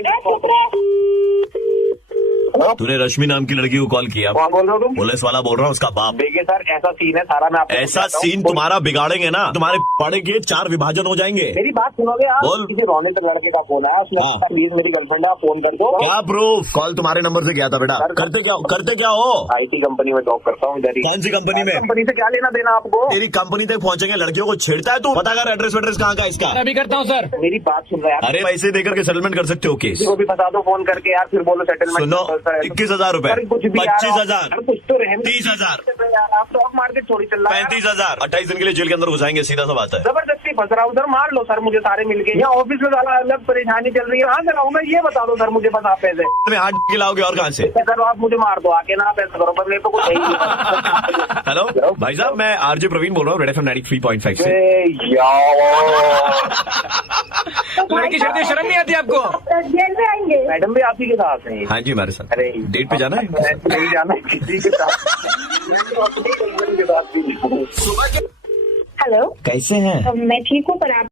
तूने रश्मि नाम की लड़की को कॉल किया? कौन बोल रहे हो तुम? पुलिस वाला बोल रहा हूँ, उसका बाप। देखिए सर, ऐसा सीन है सारा, मैं आपको ऐसा बताता हूँ। सीन तुम्हारा बिगाड़ेंगे ना, तुम्हारे पड़े के 4 विभाजन हो जाएंगे। मेरी बात सुनोगे आप? बोल। किसी रोनित लड़के का फोन आया, उसने हाँ। प्लीज मेरी गर्लफ्रेंड है, आप फोन कर दो। क्या प्रूफ? कॉल तुम्हारे नंबर से किया था बेटा? करते क्या हो? IT कंपनी में जॉब करता हूँ इधर ही। कौन सी कंपनी में? कंपनी से क्या लेना देना आपको? तेरी कंपनी तक पहुंचेंगे, लड़कियों को छेड़ता है तू? पता कर एड्रेस वेड्रेस कहाँ का इसका। अभी करता हूँ सर। मेरी बात सुन रहे हैं? अरे पैसे देकर के सेटलमेंट कर सकते हो केस। किसी को भी बता दो फोन करके यार, फिर बोलो सेटलमेंट। सुनो, 21,000 रुपए, 25,000, कुछ तो रहम। 30,000, आप स्टॉक मार्केट थोड़ी चल रहा है। 35,000, 28 दिन के लिए जेल के अंदर घुसाएंगे, सीधा सा बात है। जबरदस्ती फंस रहा हूँ सर, मार लो सर मुझे सारे मिलके। यहाँ ऑफिस में साला अलग परेशानी चल रही है, कहाँ से लाऊं मैं, ये बता दो सर मुझे, बस आप पैसे तुम्हें हाथ खिलाओगे और कहाँ से? सर आप मुझे मार दो आके ना, आप ऐसा करो, पर मेरे को कुछ नहीं। हेलो भाई साहब, मैं RJ प्रवीण बोल रहा हूँ, रेड FM 93.5 से। लड़की शर्ती शर्म नहीं आती आपको? जेल में आएंगे मैडम भी आप ही के साथ हैं? हाँ जी, हमारे साथ। अरे डेट पे जाना है? नहीं जाना है किसी के साथ। मैं तो अपनी गर्लफ्रेंड के साथ भी। हेलो, कैसे हैं? मैं ठीक हूँ, पर आप